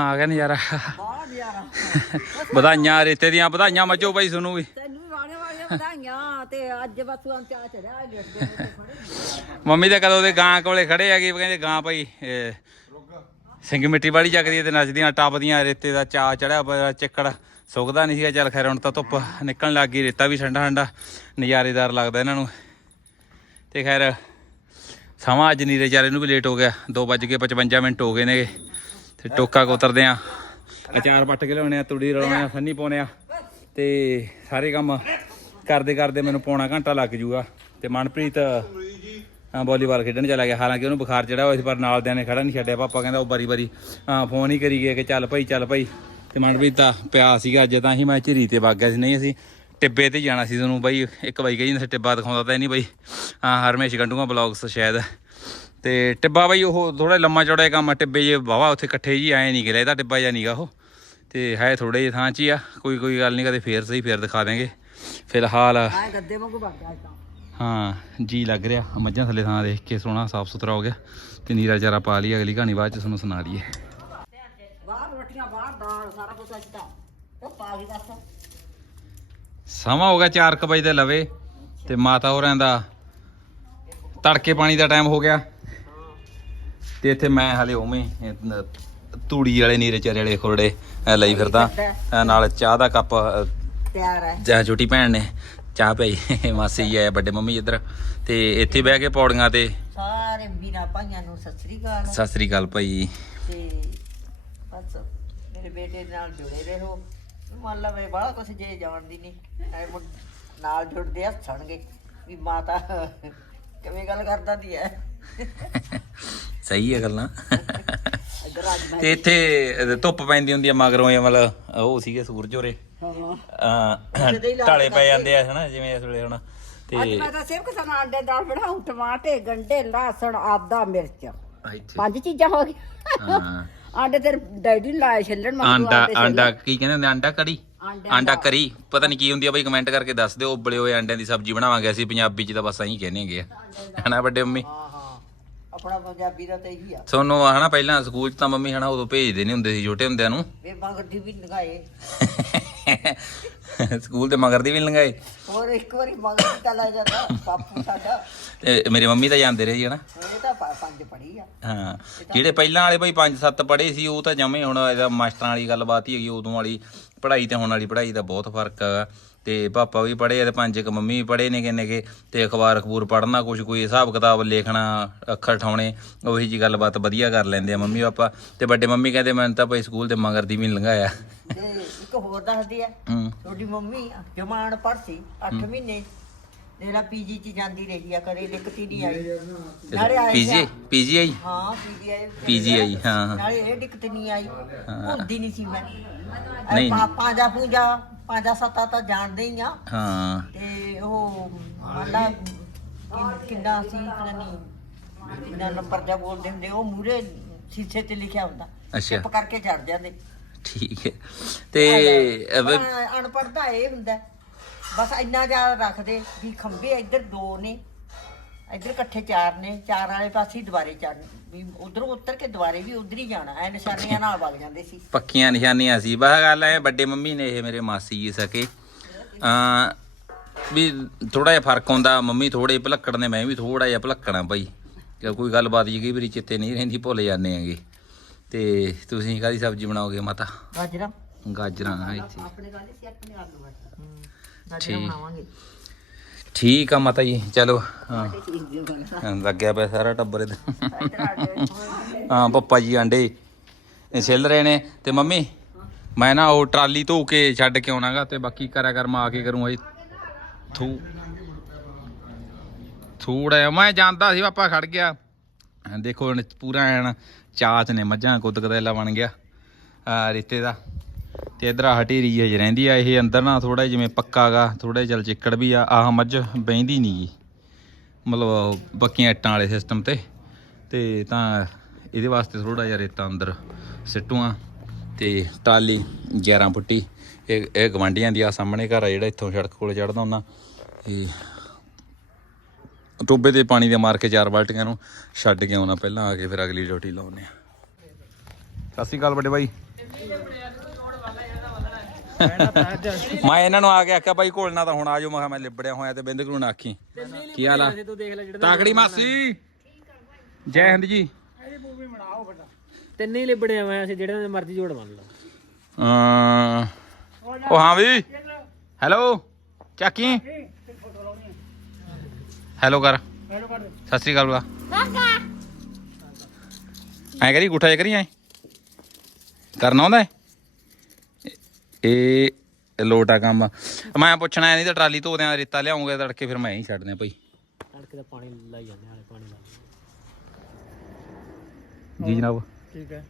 ਆ ਗਿਆ ਨਜ਼ਾਰਾ। ਵਧਾਈਆਂ ਰੇਤੇ ਦੀਆਂ ਵਧਾਈਆਂ ਮੱਜੋ ਬਾਈ ਤੁਹਾਨੂੰ ਵੀ। ਤੈਨੂੰ ਵਾਲੀਆਂ ਵਧਾਈਆਂ ਤੇ ਅੱਜ ਬਸ ਚੜਿਆ ਮੰਮੀ ਤਾਂ ਕਦੋਂ ਦੇ ਗਾਂ ਕੋਲੇ ਖੜੇ ਹੈਗੇ ਕਹਿੰਦੇ ਗਾਂ ਭਾਈ ਸਿੰਘ ਮਿੱਟੀ ਵਾਲੀ ਚੱਕਦੀ ਤੇ ਨੱਚਦੀਆਂ ਟੱਪਦੀਆਂ ਰੇਤੇ ਦਾ ਚਾ ਚੜਿਆ ਪਿਆ ਚਿੱਕੜ ਸੁੱਕਦਾ ਨਹੀਂ ਸੀਗਾ ਚੱਲ ਖੈਰ ਹੁਣ ਤਾਂ ਧੁੱਪ ਨਿਕਲਣ ਲੱਗ ਗਈ ਰੇਤਾ ਵੀ ਠੰਡਾ ਠੰਡਾ ਨਜ਼ਾਰੇਦਾਰ ਲੱਗਦਾ ਇਹਨਾਂ ਨੂੰ। ਤੇ ਖੈਰ ਸਮਾਂ ਅੱਜ ਨੀਰੇ ਚਾਰੇ ਨੂੰ ਵੀ ਲੇਟ ਹੋ ਗਿਆ 2:55 ਮਿੰਟ ਹੋ ਗਏ ਨੇਗੇ। ਤੇ ਟੋਕਾ ਕੋਤਰਦੇ ਆ। ਅਚਾਰ ਪੱਟ ਕੇ ਲਿਆਉਣੇ ਆ, ਤੁੜੀ ਰਲਾਉਣੇ ਆ, ਸੰਨੀ ਪਾਉਣੇ ਆ। ਤੇ ਸਾਰੇ ਕੰਮ ਕਰਦੇ ਕਰਦੇ ਮੈਨੂੰ ਪੌਣਾ ਘੰਟਾ ਲੱਗ ਜੂਗਾ। ਤੇ ਮਨਪ੍ਰੀਤ ਵਾਲੀਬਾਲ ਖੇਡਣ ਚਲਾ ਗਿਆ। ਹਾਲਾਂਕਿ ਉਹਨੂੰ ਬੁਖਾਰ ਚੜਿਆ ਹੋਇਆ ਸੀ, ਪਰ ਨਾਲ ਦਿਆਂ ਨੇ ਖੜਾ ਨਹੀਂ ਛੱਡਿਆ। ਪਾਪਾ ਕਹਿੰਦਾ ਉਹ ਬਾਰੀ ਬਾਰੀ ਹਾਂ ਫੋਨ ਹੀ ਕਰੀ ਗਏ ਕਿ ਚੱਲ ਭਾਈ ਚੱਲ ਭਾਈ। ਤੇ ਮਨਪ੍ਰੀਤ ਤਾਂ ਪਿਆ ਸੀਗਾ ਅੱਜ, ਤਾਂ ਹੀ ਮੈਂ ਝਰੀ ਤੇ ਵਗ ਗਿਆ ਸੀ। ਨਹੀਂ, ਅਸੀਂ ਟਿੱਬੇ ਤੇ ਜਾਣਾ ਸੀ ਤੁਹਾਨੂੰ ਬਾਈ, ਇੱਕ ਬਾਈ ਕਹੀ ਟਿੱਬਾ ਦਿਖਾਉਂਦਾ ਤਾਂ ਨਹੀਂ ਬਾਈ। ਹਾਂ, ਹਰਮੇਸ਼ ਗੰਡੂਆ ਬਲੌਗਸ ਸ਼ਾਇਦ। ਤੇ ਟਿੱਬਾ ਬਾਈ ਉਹ ਥੋੜਾ ਲੰਮਾ ਚੌੜਾ ਕੰਮ ਟਿੱਬੇ ਜੇ ਵਾਵਾ ਉੱਥੇ ਇਕੱਠੇ ਜੀ ਆਏ ਨਹੀਂ ਗਏ ਇਹਦਾ ਟਿੱਬਾ ਜਾਂ ਨਹੀਂਗਾ ਉਹ। ਤੇ ਹੈ ਥੋੜੇ ਜਿਹੇ ਥਾਂ 'ਚ ਹੀ ਆ ਕੋਈ ਕੋਈ ਗੱਲ ਨਹੀਂ ਕਦੇ ਫੇਰ ਸਹੀ ਫੇਰ ਦਿਖਾ ਦੇਂਗੇ ਫਿਲਹਾਲ ਗੱਦੇ ਵਾਂਗੂ ਵਗ ਹਾਂ ਜੀ ਲੱਗ ਰਿਹਾ ਮੱਝਾਂ ਥੱਲੇ ਥਾਂ ਦੇਖ ਕੇ ਸੋਹਣਾ ਸਾਫ਼ ਸੁਥਰਾ ਹੋ ਗਿਆ। ਤੇ ਨੀਰਾ ਚਾਰਾ ਪਾ ਲਈ ਅਗਲੀ ਕਹਾਣੀ ਬਾਅਦ ਚ ਤੁਹਾਨੂੰ ਸੁਣਾ ਲਈਏ ਬਾਹਰ ਰੋਟੀਆਂ ਬਾਹਰ ਦਾਲ ਸਾਰਾ ਕੁਝ ਅੱਛਾ ਉਹ ਪਾ ਗਈ ਦੱਸ। ਸਮਾਂ ਹੋ ਗਿਆ 4 ਵਜੇ ਦੇ ਲਵੇ ਤੇ ਮਾਤਾ ਹੋਰਾਂ ਦਾ ਤੜਕੇ ਪਾਣੀ ਦਾ ਟਾਈਮ ਹੋ ਗਿਆ। ਤੇ ਇੱਥੇ ਮੈਂ ਹਲੇ ਉਵੇਂ ਹੀ, ਅਹ, ਤੂੜੀ ਵਾਲੇ ਨੀਰੇ ਚਾਰੇ ਵਾਲੇ ਖੋੜੇ ਅਹ, ਲਈ ਫਿਰਦਾ। ਅਹ, ਨਾਲ ਚਾਹ ਦਾ ਕੱਪ ਅਹ, ਤਿਆਰ ਹੈ। ਜਾਂ ਛੋਟੀ ਭੈਣ ਨੇ ਚਾਹ ਪਈ। ਮਾਸੀ ਜੀ ਆਇਆ ਵੱਡੇ ਮੰਮੀ ਇੱਧਰ। ਤੇ ਇੱਥੇ ਬਹਿ ਕੇ ਪੌੜੀਆਂ ਤੇ ਸਾਰੇ ਵੀਰਾਂ ਭਾਈਆਂ ਨੂੰ ਸਤਿ ਸ੍ਰੀ ਅਕਾਲ। ਸਤਿ ਸ੍ਰੀ ਅਕਾਲ ਭਾਈ। ਤੇ ਬਸ ਮੇਰੇ ਬੇਟੇ ਨਾਲ ਜੁੜੇ ਰਹੋ। ਮੰਨ ਲਾ ਮੈਂ ਬੜਾ ਕੁਝ ਜੇ ਜਾਣਦੀ ਨਹੀਂ ਐ ਮੁੰ- ਨਾਲ ਜੁੜਦੇ ਹੱਸਣਗੇ। ਵੀ ਮਾਤਾ ਕਿਵੇਂ ਗੱਲ ਕਰਦਾ ਦੀ ਐ? ਸਹੀ ਹੈ ਗੱਲਾਂ। ਅੱਜ ਤੇ ਇੱਥੇ ਧੁੱਪ ਪੈਂਦੀ ਹੁੰਦੀ ਆ ਮਗਰੋਂ ਇਹ ਮਤਲਬ ਉਹ ਸੀਗੇ ਸੂਰਜ ਹੋਰੇ ਹਾਂ ਢਾਲੇ ਪੈ ਜਾਂਦੇ ਆ ਹਨਾ ਜਿਵੇਂ ਇਸ ਵੇਲੇ ਹੁਣ। ਅੱਜ ਤੇ ਮੈਂ ਤਾਂ ਸਿਰਫ ਸਾਨੂੰ ਅੰਡੇ ਦਾਲ ਬਣਾਉ ਟਮਾਟੇ ਗੰਡੇ ਲਸਣ ਆਦਾ ਮਿਰਚ। ਪੰਜ ਚੀਜ਼ਾਂ ਹੋ ਗਈਆਂ। ਹਾਂ। ਆਂਡੇ ਤੇ ਡੈਡੀ ਲਾਇਆ ਛੱਲਣ ਮੈਂ ਆਂਡਾ ਆਂਡਾ ਕੀ ਕਹਿੰਦੇ ਹੁੰਦੇ ਆਂਡਾ ਕੜੀ? ਆਂਡੇ। ਆਂਡਾ ਕਰੀ। ਪਤਾ ਨਹੀਂ ਕੀ ਹੁੰਦੀ ਆ ਬਈ ਕਮੈਂਟ ਕਰਕੇ ਦੱਸ ਦਿਓ। ਉਬਲੇ ਹੋਏ ਆਂਡਿਆਂ ਦੀ ਸਬਜ਼ੀ ਬਣਾਵਾਂਗੇ ਅਸੀਂ ਪੰਜਾਬੀ ਚ ਤਾਂ ਬਸ ਐਂ ਕਹਿੰਦੇ ਹੈਗੇ ਆ। ਹਨਾ ਵੱਡੇ ਮੰਮੀ? ਹਾਂ ਹਾਂ। ਆਪਣਾ ਪੰਜਾਬੀ ਦਾ ਤਾਂ ਇਹੀ ਆ। ਤੁਹਾਨੂੰ ਹਨਾ ਪਹਿਲਾਂ ਸਕੂਲ ਚ ਤਾਂ ਮੰਮੀ ਹਨਾ ਉਦੋਂ ਭੇਜਦੇ ਨਹੀਂ ਹੁੰਦੇ ਸੀ ਛੋਟੇ ਹੁੰਦਿਆਂ ਨੂੰ। ਵੇ ਮਗਰ ਵੀ ਲਗਾਏ ਸਕੂਲ ਤੇ ਮਗਰ ਦੀ ਵੀ ਨੀ ਲੰਗਾਏ ਹੋਰ ਇੱਕ ਵਾਰੀ ਮਗਰ ਵੀ ਚਲਾ ਜਾਂਦਾ ਬਾਪੂ ਸਾਡਾ। ਤੇ ਮੇਰੇ ਮੰਮੀ ਤਾਂ ਜਾਂਦੇ ਰਹੇ ਹਨਾ। ਇਹ ਤਾਂ ਪ- ਪੰਜ ਪੜੀ ਆ। ਹਾਂ ਜਿਹੜੇ ਪਹਿਲਾਂ ਵਾਲੇ ਭਾਈ 5-7 ਪੜ੍ਹੇ ਸੀ ਉਹ ਤਾਂ ਜਮੇ ਹੁਣ ਇਹਦਾ ਮਾਸਟਰਾਂ ਵਾਲੀ ਗੱਲਬਾਤ ਹੀ ਹੈਗੀ ਉਦੋਂ ਵਾਲੀ ਪੜ੍ਹਾਈ ਤੇ ਹੁਣ ਵਾਲੀ ਪੜ੍ਹਾਈ ਦਾ ਬਹੁਤ ਫ਼ਰਕ ਹੈਗਾ। ਤੇ ਪਾਪਾ ਵੀ ਪੜ੍ਹੇ ਆ ਤੇ ਪੰਜ ਇੱਕ ਮੰਮੀ ਵੀ ਪੜ੍ਹੇ ਨੇ ਕਿੰਨੇ ਕੇ ਤੇ ਅਖਬਾਰ ਅਖਬੂਰ ਪੜ੍ਹਨਾ ਕੁਝ ਕੋਈ ਹਿਸਾਬ ਕਿਤਾਬ ਲਿਖਣਾ ਅੱਖਰ ਠਾਉਣੇ ਉਹੀ ਜੀ ਗੱਲਬਾਤ ਵਧੀਆ ਕਰ ਲੈਂਦੇ ਆ ਮੰਮੀ ਪਾਪਾ। ਤੇ ਵੱਡੇ ਮੰਮੀ ਕਹਿੰਦੇ ਮੈਨੂੰ ਤਾਂ ਭਾਈ ਸਕੂਲ ਤੇ ਮਗਰ ਦੀ ਵੀ ਲੰਘਾਇਆ। ਤੇ ਇੱਕ ਹੋਰ ਦੱਸਦੀ ਆ ਤੁਹਾਡੀ ਮੰਮੀ ਜਮਾਨ ਪੜ੍ਹ ਸੀ 8 ਮਹੀਨੇ। ਮੇਰਾ ਪੀਜੀ ਚ ਜਾਂਦੀ ਰਹੀ ਆ ਕਦੇ ਦਿੱਕਤ ਹੀ ਨਹੀਂ ਆਈ ਨਾਲੇ ਆਏ ਪੀਜੀ ਪੀਜੀਆਈ ਹਾਂ ਪੀਜੀ ਆਏ ਪੀਜੀਆਈ ਹਾਂ ਹਾਂ। ਨਾਲੇ ਇਹ ਦਿੱਕਤ ਨਹੀਂ ਆਈ। ਭੁੱਲਦੀ ਨਹੀਂ ਸੀ ਮੈਂ। ਨਹੀਂ। ਨਹੀਂ ਪਾਂਜਾ ਪੂਜਾ ਪਾਂਜਾ ਸੱਤਾ ਤਾਂ ਜਾਣਦੇ ਹੀ ਆ। ਹਾਂ। ਤੇ ਉਹ ਮਾਲਾ ਕਿੰਨਾ ਸੀ ਪਤਾ ਨਹੀਂ ਕਿੰਨਾ ਨੰਬਰ ਦਾ ਬੋਲਦੇ ਹੁੰਦੇ ਉਹ ਮੂਰੇ ਸ਼ੀਸ਼ੇ ਤੇ ਲਿਖਿਆ ਹੁੰਦਾ। ਅੱਛਾ। ਚੁੱਪ ਕਰਕੇ ਛੱਡ ਜਾਂਦੇ। ਠੀਕ ਹੈ। ਤੇ ਅਨਪੜ੍ਹ ਦਾ ਇਹ ਹੁੰਦਾ। ਬਸ ਇੰਨਾ ਯਾਦ ਰੱਖਦੇ ਵੀ ਖੰਭੇ ਇੱਧਰ ਦੋ ਨੇ ਇੱਧਰ ਇਕੱਠੇ ਚਾਰ ਨੇ ਚਾਰ ਵਾਲੇ ਪਾਸੇ ਦੁਬਾਰੇ ਚੜਨ ਵੀ ਉਧਰੋਂ ਉਤਰ ਕੇ ਦੁਬਾਰੇ ਵੀ ਉਧਰ ਹੀ ਜਾਣਾ ਐ ਨਿਸ਼ਾਨੀਆਂ ਨਾਲ ਵਗ ਜਾਂਦੇ ਸੀ। ਪੱਕੀਆਂ ਨਿਸ਼ਾਨੀਆਂ ਸੀ। ਬਸ ਗੱਲ ਐ ਵੱਡੇ ਮੰਮੀ ਨੇ ਇਹ ਮੇਰੇ ਮਾਸੀ ਜੀ ਸਕੇ। ਆ ਵੀ ਥੋੜਾ ਜਿਹਾ ਫ਼ਰਕ ਹੁੰਦਾ ਮੰਮੀ ਥੋੜੇ ਭਲੱਕੜ ਨੇ ਮੈਂ ਵੀ ਥੋੜਾ ਜਿਹਾ ਭਲੱਕਣਾ ਭਾਈ ਜੇ ਕੋਈ ਗੱਲਬਾਤ ਜੀ ਕਈ ਵਾਰੀ ਚਿੱਤੇ ਨਹੀਂ ਰਹਿੰਦੀ ਭੁੱਲ ਜਾਂਦੇ ਆਂਗੇ। ਤੇ ਤੁਸੀਂ ਕਾਦੀ ਸਬਜ਼ੀ ਬਣਾਓਗੇ ਮਾਤਾ? ਗਾਜਰਾਂ। ਗਾਜਰਾਂ ਇੱਥੇ। ਆਪਣੇ ਗਾਲੇ ਸੀ? ਆਪਣੇ ਆਲੂ ਵਾਲੇ। ਗਾਜਰਾਂ। ਬਣਾਵਾਂਗੇ। ਠੀਕ ਆ ਮਾਤਾ ਜੀ ਚਲੋ ਹਾਂ। ਲੱਗਿਆ ਪਿਆ ਸਾਰਾ ਟੱਬਰ ਇਹਦਾ। ਹਾਂ ਪપ્ਪਾ ਜੀ ਆਂਡੇ। ਛਿੱਲ ਰਹੇ ਨੇ। ਤੇ ਮੰਮੀ ਮੈਂ ਨਾ ਉਹ ਟਰਾਲੀ ਧੋ ਕੇ ਛੱਡ ਕੇ ਆਉਣਾਗਾ ਤੇ ਬਾਕੀ ਕਰਿਆ ਕਰ ਮੈਂ ਆ ਕੇ ਕਰੂੰਗਾ ਜੀ ਥੂ ਥੋੜਾ ਮੈਂ ਜਾਂਦਾ ਸੀ ਪਾਪਾ ਖੜ ਗਿਆ। ਦੇਖੋ ਪੂਰਾ ਐਨ ਚਾਚ ਨੇ ਮੱਝਾਂ ਕੁੱਦ ਕਦੇਲਾ ਬਣ ਗਿਆ ਆ ਰੇਤੇ ਦਾ। ਤੇ ਇਧਰ ਆ ਹਟੇਰੀ ਜਿਹੀ ਰਹਿੰਦੀ ਆ, ਇਹ ਅੰਦਰ ਨਾ ਥੋੜਾ ਜਿਵੇਂ ਪੱਕਾਗਾ ਥੋੜਾ ਜਿਹਾ ਚਲ ਚਿੱਕੜ ਵੀ ਆ, ਆਹ ਮੱਝ ਬਹਿੰਦੀ ਨਹੀਂ ਜੀ। ਮਤਲਬ ਬੱਕੀਆਂ ਇੱਟਾਂ ਵਾਲੇ ਸਿਸਟਮ ਤੇ। ਤੇ ਤਾਂ ਇਹਦੇ ਵਾਸਤੇ ਥੋੜਾ ਜਿਹਾ ਰੇਤਾ ਅੰਦਰ ਸਿੱਟੂਆਂ ਤੇ ਟਾਲੀ 11 ਫੁੱਟੀ। ਇਹ ਇਹ ਗਵਾਂਡੀਆਂ ਦੀ ਆ ਸਾਹਮਣੇ ਘਰ ਆ ਜਿਹੜਾ ਇੱਥੋਂ ਸੜਕ ਕੋਲ ਚੜਦਾ ਹੁੰਦਾ। ਇਹ ਟੋਬੇ ਤੇ ਪਾਣੀ ਦੇ ਮਾਰ ਕੇ ਚਾਰ ਬਾਲਟੀਆਂ ਨੂੰ ਛੱਡ ਕੇ ਆਉਣਾ, ਪਹਿਲਾਂ ਆ ਕੇ ਫਿਰ ਅਗਲੀ ਡਿਊਟੀ ਲਾਉਨੇ ਆ। ਸਤਿ ਸ਼੍ਰੀ ਅਕਾਲ ਵੱਡੇ ਭਾਈ ਮੈਂ ਇਹਨਾਂ ਨੂੰ ਆ ਕੇ ਆਖਿਆ ਬਾਈ ਘੋਲਣਾ ਤਾਂ ਹੁਣ ਆਜੋ ਮੈਂ ਕਿਹਾ ਮੈਂ ਲਿਬੜਿਆ ਹੋਇਆ ਤੇ ਬਿੰਦ ਨੂੰ ਨਾ ਆਖੀ। ਕੀ ਹਾਲ ਆ? ਤਾਕੜੀ ਮਾਸੀ। ਜੈ ਹਿੰਦ ਜੀ। ਤਿੰਨੇ ਹੀ ਲਿਬੜੇ ਆਏ ਅਸੀਂ ਜਿਹੜੇ ਮਰਜ਼ੀ ਜੋੜ ਮੰਨ ਲਓ ਉਹ ਹਾਂ ਵੀ। ਹੈਲੋ ਚਾਕੀ। ਹੈਲੋ ਕਰ। ਸਤਿ ਸ਼੍ਰੀ ਅਕਾਲ ਐ ਕਰੀ ਗੁੱਠਾ ਜਿਹਾ ਕਰੀ ਐ। ਕਰਨਾ ਆਉਂਦਾ ਹੈ? ਇਹ ਲੋਟਾ ਕੰਮ। ਮੈਂ ਪੁੱਛਣਾ ਨਹੀਂ ਤਾਂ ਟਰਾਲੀ ਧੋ ਦਿਆਂ ਰੇਤਾ ਲਿਆਉਂਗਾ ਤੜਕੇ ਫਿਰ ਮੈਂ ਹੀ ਛੱਡ ਦਿਆਂ ਭਾਈ। ਤੜਕੇ ਦਾ ਪਾਣੀ ਲਾਈ ਜਾਂਦੇ ਹਾਲੇ ਪਾਣੀ ਲਾ ਜੀ ਜਨਾਬ। ਠੀਕ ਹੈ।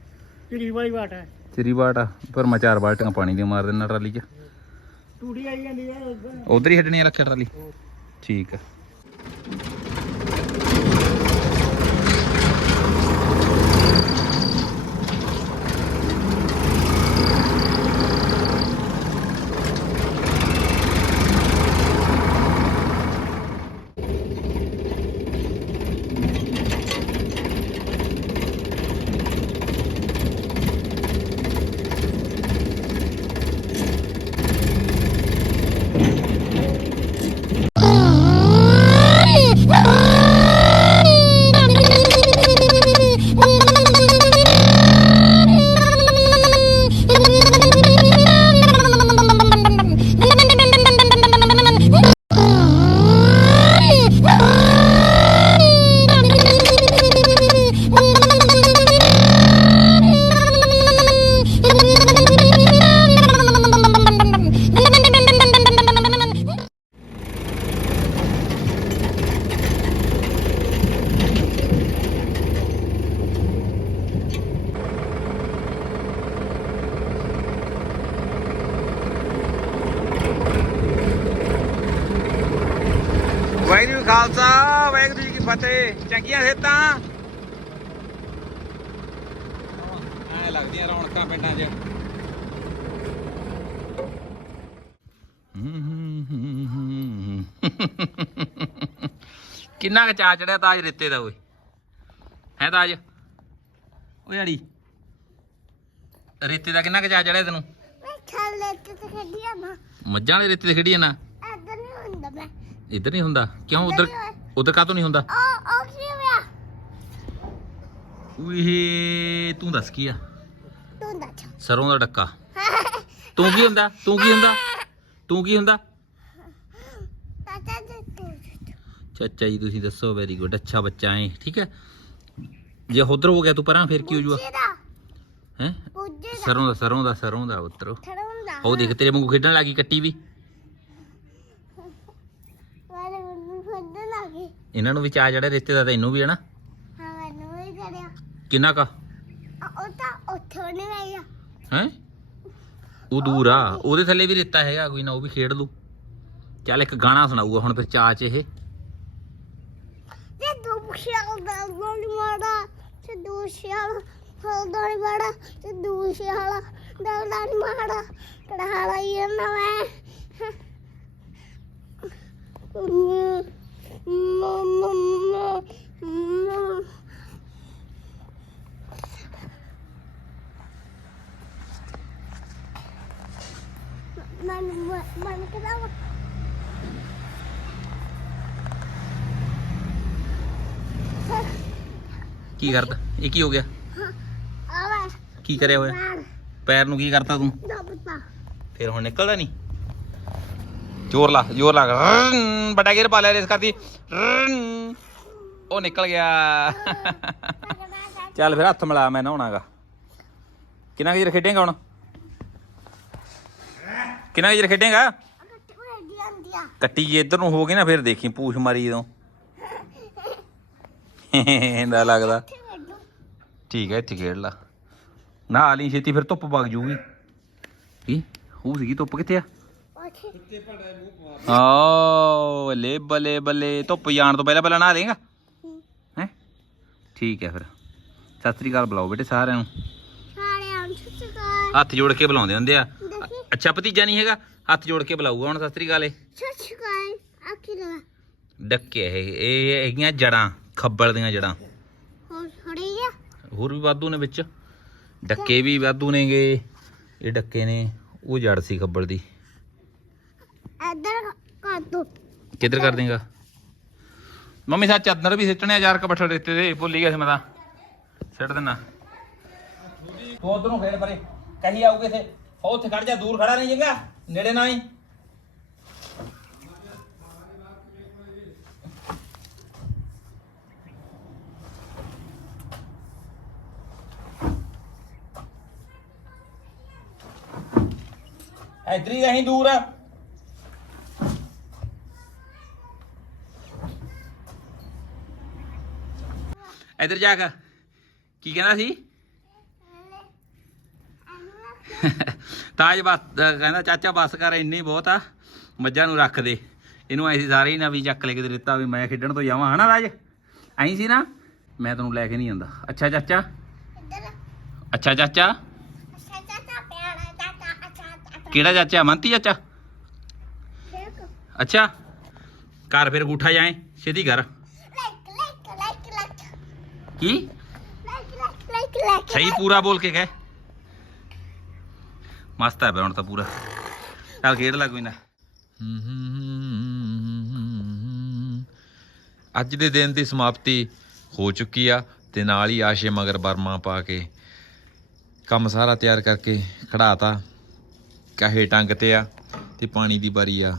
ਕਿਹੜੀ ਵਾਲੀ ਬਾਟ ਹੈ। ਤੇਰੀ ਬਾਟ ਆ ਪਰ ਮੈਂ ਚਾਰ ਬਾਲਟੀਆਂ ਪਾਣੀ ਦੀਆਂ ਮਾਰ ਦਿੰਦਾ ਟਰਾਲੀ 'ਚ। ਟੂੜੀ ਆਈ ਜਾਂਦੀ ਹੈ। ਉਧਰ ਹੀ ਛੱਡਣੀ ਆ ਰੱਖਿਆ ਟਰਾਲੀ। ਠੀਕ ਆ ਵਾਹਿਗੁਰੂ ਜੀ ਕਾ ਖਾਲਸਾ ਵਾਹਿਗੁਰੂ ਜੀ ਕੀ ਫਤਿਹ ਚੰਗੀਆਂ ਸਿਹਤਾਂ ਐ ਲੱਗਦੀਆਂ ਰੌਣਕਾਂ ਪਿੰਡਾਂ 'ਚ ਕਿੰਨਾ ਕੁ ਚਾ ਚੜਿਆ ਤਾਜ ਰਿੱਤੇ ਦਾ ਓਏ? ਹੈ ਤਾਜ? ਓਏ ਅੜੀ ਰੇਤੇ ਦਾ ਕਿੰਨਾ ਕੁ ਚਾ ਚੜਿਆ ਤੈਨੂੰ? ਮੈਂ ਥੱਲੇ ਤੇ ਖੇਡੀਆਂ ਨਾ। ਮੱਝਾਂ ਵਾਲੇ ਰੇਤੇ ਤੇ ਖੇਡੀ ਨਾ? ਐਦਾਂ ਨਹੀਂ ਹੁੰਦਾ ਮੈਂ। ਇੱਧਰ ਨਹੀਂ ਹੁੰਦਾ? ਕਿਉਂ ਉਧਰ ਉਧਰ ਕਾਹਤੋਂ ਨਹੀਂ ਹੁੰਦਾ? ਉਹ ਉਹ ਕੀ ਹੋਇਆ ਓਏ ਤੂੰ ਦੱਸ ਕੀ ਆ? ਤੂੰ ਦੱਸ। ਸਰੋਂ ਦਾ ਡੱਕਾ। ਤੂੰ ਕੀ ਹੁੰਦਾ? ਤੂੰ ਕੀ ਹੁੰਦਾ? ਤੂੰ ਕੀ ਹੁੰਦਾ ਚਾਚਾ ਜੀ ਤੂੰ ਚਾਚਾ ਜੀ ਤੁਸੀਂ ਦੱਸੋ ਵੈਰੀ ਗੁੱਡ ਅੱਛਾ ਬੱਚਾ ਹੈ ਠੀਕ ਹੈ? ਜੇ ਉਧਰ ਹੋ ਗਿਆ ਤੂੰ ਪਰਾਂ ਫਿਰ ਕੀ ਹੋ ਦਾ ਹੈ? ਸਰੋਂ ਦਾ ਸਰੋਂ ਦਾ ਸਰੋਂ ਦਾ ਉਤਰੋ। ਉਹ ਦੇਖ ਤੇਰੇ ਵਾਂਗੂ ਖੇਡਣ ਲੱਗੀ ਕੱਟੀ ਵੀ। ਇਹਨਾਂ ਨੂੰ ਵੀ ਚਾ ਚੜਿਆ ਰਿਸ਼ਤੇ ਦਾ ਤੈਨੂੰ ਵੀ ਹੈ ਨਾ? ਹਾਂ ਮੈਨੂੰ ਵੀ ਕਰਿਆ ਕਿੰਨਾ ਕਾ? ਉਹ ਤਾਂ ਉੱਥੋਂ ਨਹੀਂ ਆਇਆ ਹੈ? ਉਹ ਦੂਰ ਆ। ਉਹਦੇ ਥੱਲੇ ਵੀ ਰੇਤਾ ਹੈਗਾ ਕੋਈ ਨਾ ਉਹ ਵੀ ਖੇਡ ਲੂ ਚੱਲ ਇੱਕ ਗਾਣਾ ਸੁਣਾਊਗਾ ਹੁਣ ਫਿਰ ਚਾ ਚ ਇਹ। ਤੇ ਦੋ ਖਿਆਲ ਦਾ ਗੋਲੀ ਮਾਰਾ, ਤੇ ਦੋ ਖਿਆਲ ਹਲਦਾਰੀ ਮਾਰਾ, ਤੇ ਦੋ ਖਿਆਲ ਦਲਦਾਰੀ ਮਾਰਾ। ਕੜਾਲਾ ਇਹ ਨਾ ਮੈਂ ਮਨ ਮਨ ਕਰਾਵਾ ਕੀ ਕਰਦਾ? ਇਹ ਕੀ ਹੋ ਗਿਆ? ਕੀ ਕਰਿਆ ਹੋਇਆ? ਪੈਰ ਨੂੰ ਕੀ ਕਰਤਾ ਤੂੰ? ਫਿਰ ਹੁਣ ਨਿਕਲਦਾ ਨਹੀਂ ਜ਼ੋਰ ਲਾ ਜ਼ੋਰ ਲਾ ਬਟਾ ਗੇਰ ਪਾ ਲਿਆ ਰੇਸ ਕਰਦੀ। ਉਹ ਨਿਕਲ ਗਿਆ। ਚੱਲ ਫਿਰ ਹੱਥ ਮਿਲਾ ਮੈਂ ਨਹਾਉਣਾਗਾ। ਕਿੰਨਾ ਕੁ ਚਿਰ ਖੇਡੇਂਗਾ ਹੁਣ? ਕਿੰਨਾ ਕੁ ਚਿਰ ਖੇਡੇਂਗਾ? ਕੱਟੀ ਜੇ ਇੱਧਰ ਨੂੰ ਹੋ ਗਈ ਨਾ ਫਿਰ ਦੇਖੀ ਪੂਛ ਮਾਰੀ ਜਦੋਂ। ਇਹਦਾ ਲੱਗਦਾ। ਠੀਕ ਹੈ ਇੱਥੇ ਖੇਡ ਲਾ। ਨਾ ਲਈ ਛੇਤੀ ਫਿਰ ਧੁੱਪ ਵਗ ਜੂਗੀ। ਕੀ? ਉਹ ਸੀਗੀ ਧੁੱਪ ਕਿੱਥੇ ਆ? ਓ ਬੱਲੇ ਬੱਲੇ ਬੱਲੇ। ਧੁੱਪ ਜਾਣ ਤੋਂ ਪਹਿਲਾਂ ਪਹਿਲਾਂ ਨਹਾ ਲੇਗਾ ਹੈ। ਠੀਕ ਹੈ ਫਿਰ। ਸਤਿ ਸ੍ਰੀ ਅਕਾਲ ਬੁਲਾਓ ਬੇਟੇ ਸਾਰਿਆਂ ਨੂੰ। ਸਾਰੇ ਹੱਥ ਜੋੜ ਕੇ ਬੁਲਾਉਂਦੇ ਹੁੰਦੇ ਆ। ਅੱਛਾ ਭਤੀਜਾ ਨਹੀਂ ਹੈਗਾ? ਹੱਥ ਜੋੜ ਕੇ ਬੁਲਾਊਗਾ ਹੁਣ ਸਤਿ ਸ੍ਰੀ ਅਕਾਲ ਏ। ਆਖੀ ਡੱਕੇ ਇਹ ਇਹ ਹੈਗੀਆਂ ਜੜਾਂ। ਖੱਬਲ ਦੀਆਂ ਜੜਾਂ। ਹੋਰ ਥੋੜੀ ਆ। ਹੋਰ ਵੀ ਵਾਧੂ ਨੇ ਵਿੱਚ। ਡੱਕੇ ਵੀ ਵਾਧੂ ਨੇਗੇ। ਇਹ ਡੱਕੇ ਨੇ ਉਹ ਜੜ ਸੀ ਖੱਬਲ ਦੀ। ਇੱਧਰ ਕਰ ਦੋ। ਕਿੱਧਰ ਕਰ ਦੇਗਾ? ਮੰਮੀ ਸਾ ਚਾਦਰ ਵੀ ਸਿੱਟਣੇ ਯਾਰ ਕਬੱਠਾ ਦਿੱਤੇ ਦੇ ਭੁੱਲ ਗਿਆ ਸੀ ਮੈਂ ਤਾਂ। ਸਿੱਟ ਦੇਣਾ ਉਧਰ ਫੇਰ ਪਰੇ। ਕਹੀ ਆਊਗੇ ਤੇ ਉਹ ਉੱਥੇ ਖੜ ਜਾ ਦੂਰ ਖੜਾ ਨਹੀਂ ਜਗਾ ਨੇੜੇ ਨਾ ਹੀ ਇੱਧਰ ਹੀ ਰਹੀਂ ਦੂਰ ਆ। ਇੱਧਰ ਜਾ ਕੇ। ਕੀ ਕਹਿੰਦਾ ਸੀ? ਤਾਜ ਬਸ ਕਹਿੰਦਾ ਚਾਚਾ ਬਸ ਕਰ ਇੰਨੀ ਬਹੁਤ ਆ ਮੱਝਾਂ ਨੂੰ ਰੱਖ ਦੇ। ਇਹਨੂੰ ਐਸੀ ਸਾਰੇ ਹੀ ਨਾ ਵੀ ਚੱਕ ਲੈ ਕੇ ਦਿੱਤਾ ਵੀ ਮੈਂ ਖੇਡਣ ਤੋਂ ਜਾਵਾਂ ਹਨਾ ਰਾਜ? ਐਂ ਸੀ ਨਾ? ਮੈਂ ਤੈਨੂੰ ਲੈ ਕੇ ਨਹੀਂ ਆਂਦਾ ਅੱਛਾ ਚਾਚਾ? ਅੱਛਾ ਚਾਚਾ ਅੱਛਾ ਚਾਚਾ ਪਿਆਰਾ ਚਾਚਾ ਅੱਛਾ ਚਾਚਾ ਕਿਹੜਾ ਚਾਚਾ? ਮੰਤੀ ਚਾਚਾ? ਅੱਛਾ। ਘਰ ਫਿਰ ਗੂਠਾ ਜਾਏ ਛੇਤੀ ਕਰ। ਲਾਈਕ ਕੀ? ਸਹੀ ਪੂਰਾ ਬੋਲ ਕੇ ਕਹਿ। ਮਸਤ ਹੈ ਹੁਣ ਤਾਂ ਪੂਰਾ। ਚੱਲ ਖੇਡ ਲੈ ਕੋਈ ਨਾ। ਅੱਜ ਦੇ ਦਿਨ ਦੀ ਸਮਾਪਤੀ ਹੋ ਚੁੱਕੀ ਆ ਤੇ ਨਾਲ ਹੀ ਆਸ਼ੇ ਮਗਰ ਬਰਮਾ ਪਾ ਕੇ ਕੰਮ ਸਾਰਾ ਤਿਆਰ ਕਰਕੇ ਖੜਾਤਾ। ਕਾਹੇ ਟੰਗ ਤੇ ਆ ਤੇ ਪਾਣੀ ਦੀ ਵਾਰੀ ਆ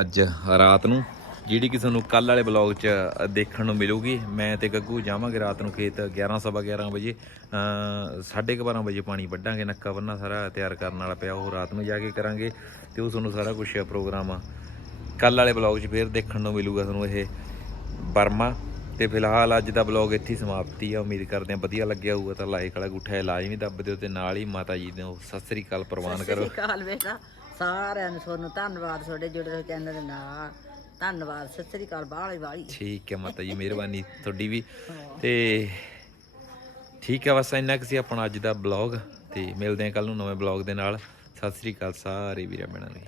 ਅੱਜ ਰਾਤ ਨੂੰ। ਜਿਹੜੀ ਕਿ ਤੁਹਾਨੂੰ ਕੱਲ ਵਾਲੇ ਬਲੌਗ 'ਚ ਦੇਖਣ ਨੂੰ ਮਿਲੂਗੀ ਮੈਂ ਤੇ ਗੱਗੂ ਜਾਵਾਂਗੇ ਰਾਤ ਨੂੰ ਖੇਤ 11 ਸਵਾ 11 ਵਜੇ। ਅ, ਸਾਢੇ ਕੁ 12 ਵਜੇ ਪਾਣੀ ਵੱਢਾਂਗੇ ਨੱਕਾ ਬੰਨਾ ਸਾਰਾ ਤਿਆਰ ਕਰਨ ਵਾਲਾ ਪਿਆ ਉਹ ਰਾਤ ਨੂੰ ਜਾ ਕੇ ਕਰਾਂਗੇ ਤੇ ਉਹ ਤੁਹਾਨੂੰ ਸਾਰਾ ਕੁਝ ਪ੍ਰੋਗਰਾਮ ਕੱਲ ਵਾਲੇ ਬਲੌਗ 'ਚ ਫੇਰ ਦੇਖਣ ਨੂੰ ਮਿਲੂਗਾ ਤੁਹਾਨੂੰ ਇਹ ਬਰਮਾ। ਤੇ ਫਿਲਹਾਲ ਅੱਜ ਦਾ ਬਲੌਗ ਇੱਥੇ ਸਮਾਪਤੀ ਆ। ਉਮੀਦ ਕਰਦੇ ਹਾਂ ਵਧੀਆ ਲੱਗਿਆ ਹੋਊਗਾ ਤਾਂ ਲਾਈਕ ਵਾਲਾ ਗੁੱਠਾ ਲਾਜ਼ਮੀ ਦੱਬ ਦਿਓ ਤੇ ਨਾਲ ਹੀ ਮਾਤਾ ਜੀ ਨੂੰ ਸਤਿ ਸ੍ਰੀ ਅਕਾਲ ਪ੍ਰਵਾਨ ਕਰੋ। ਕਾਲ ਬੇਟਾ ਸਾਰਿਆਂ ਨੂੰ ਤੁਹਾਨੂੰ ਧੰਨਵਾਦ ਤੁਹਾਡੇ ਜੁੜੇ ਹੋਏ ਚੈਨਲ ਦੇ ਨਾਲ। ਧੰਨਵਾਦ ਸਤਿ ਸ੍ਰੀ ਅਕਾਲ ਬਾਹਲੀ ਬਾਹਲੀ। ਠੀਕ ਹੈ ਮਾਤਾ ਜੀ ਮਿਹਰਬਾਨੀ ਤੁਹਾਡੀ ਵੀ। ਤੇ ਠੀਕ ਹੈ ਬਸ ਇੰਨਾ ਕੁ ਸੀ ਆਪਣਾ ਅੱਜ ਦਾ ਬਲੌਗ ਤੇ ਮਿਲਦੇ ਹਾਂ ਕੱਲ ਨੂੰ ਨਵੇਂ ਬਲੌਗ ਦੇ ਨਾਲ। ਸਤਿ ਸ੍ਰੀ ਅਕਾਲ ਸਾਰੇ ਵੀਰਾਂ ਭੈਣਾਂ ਨੂੰ।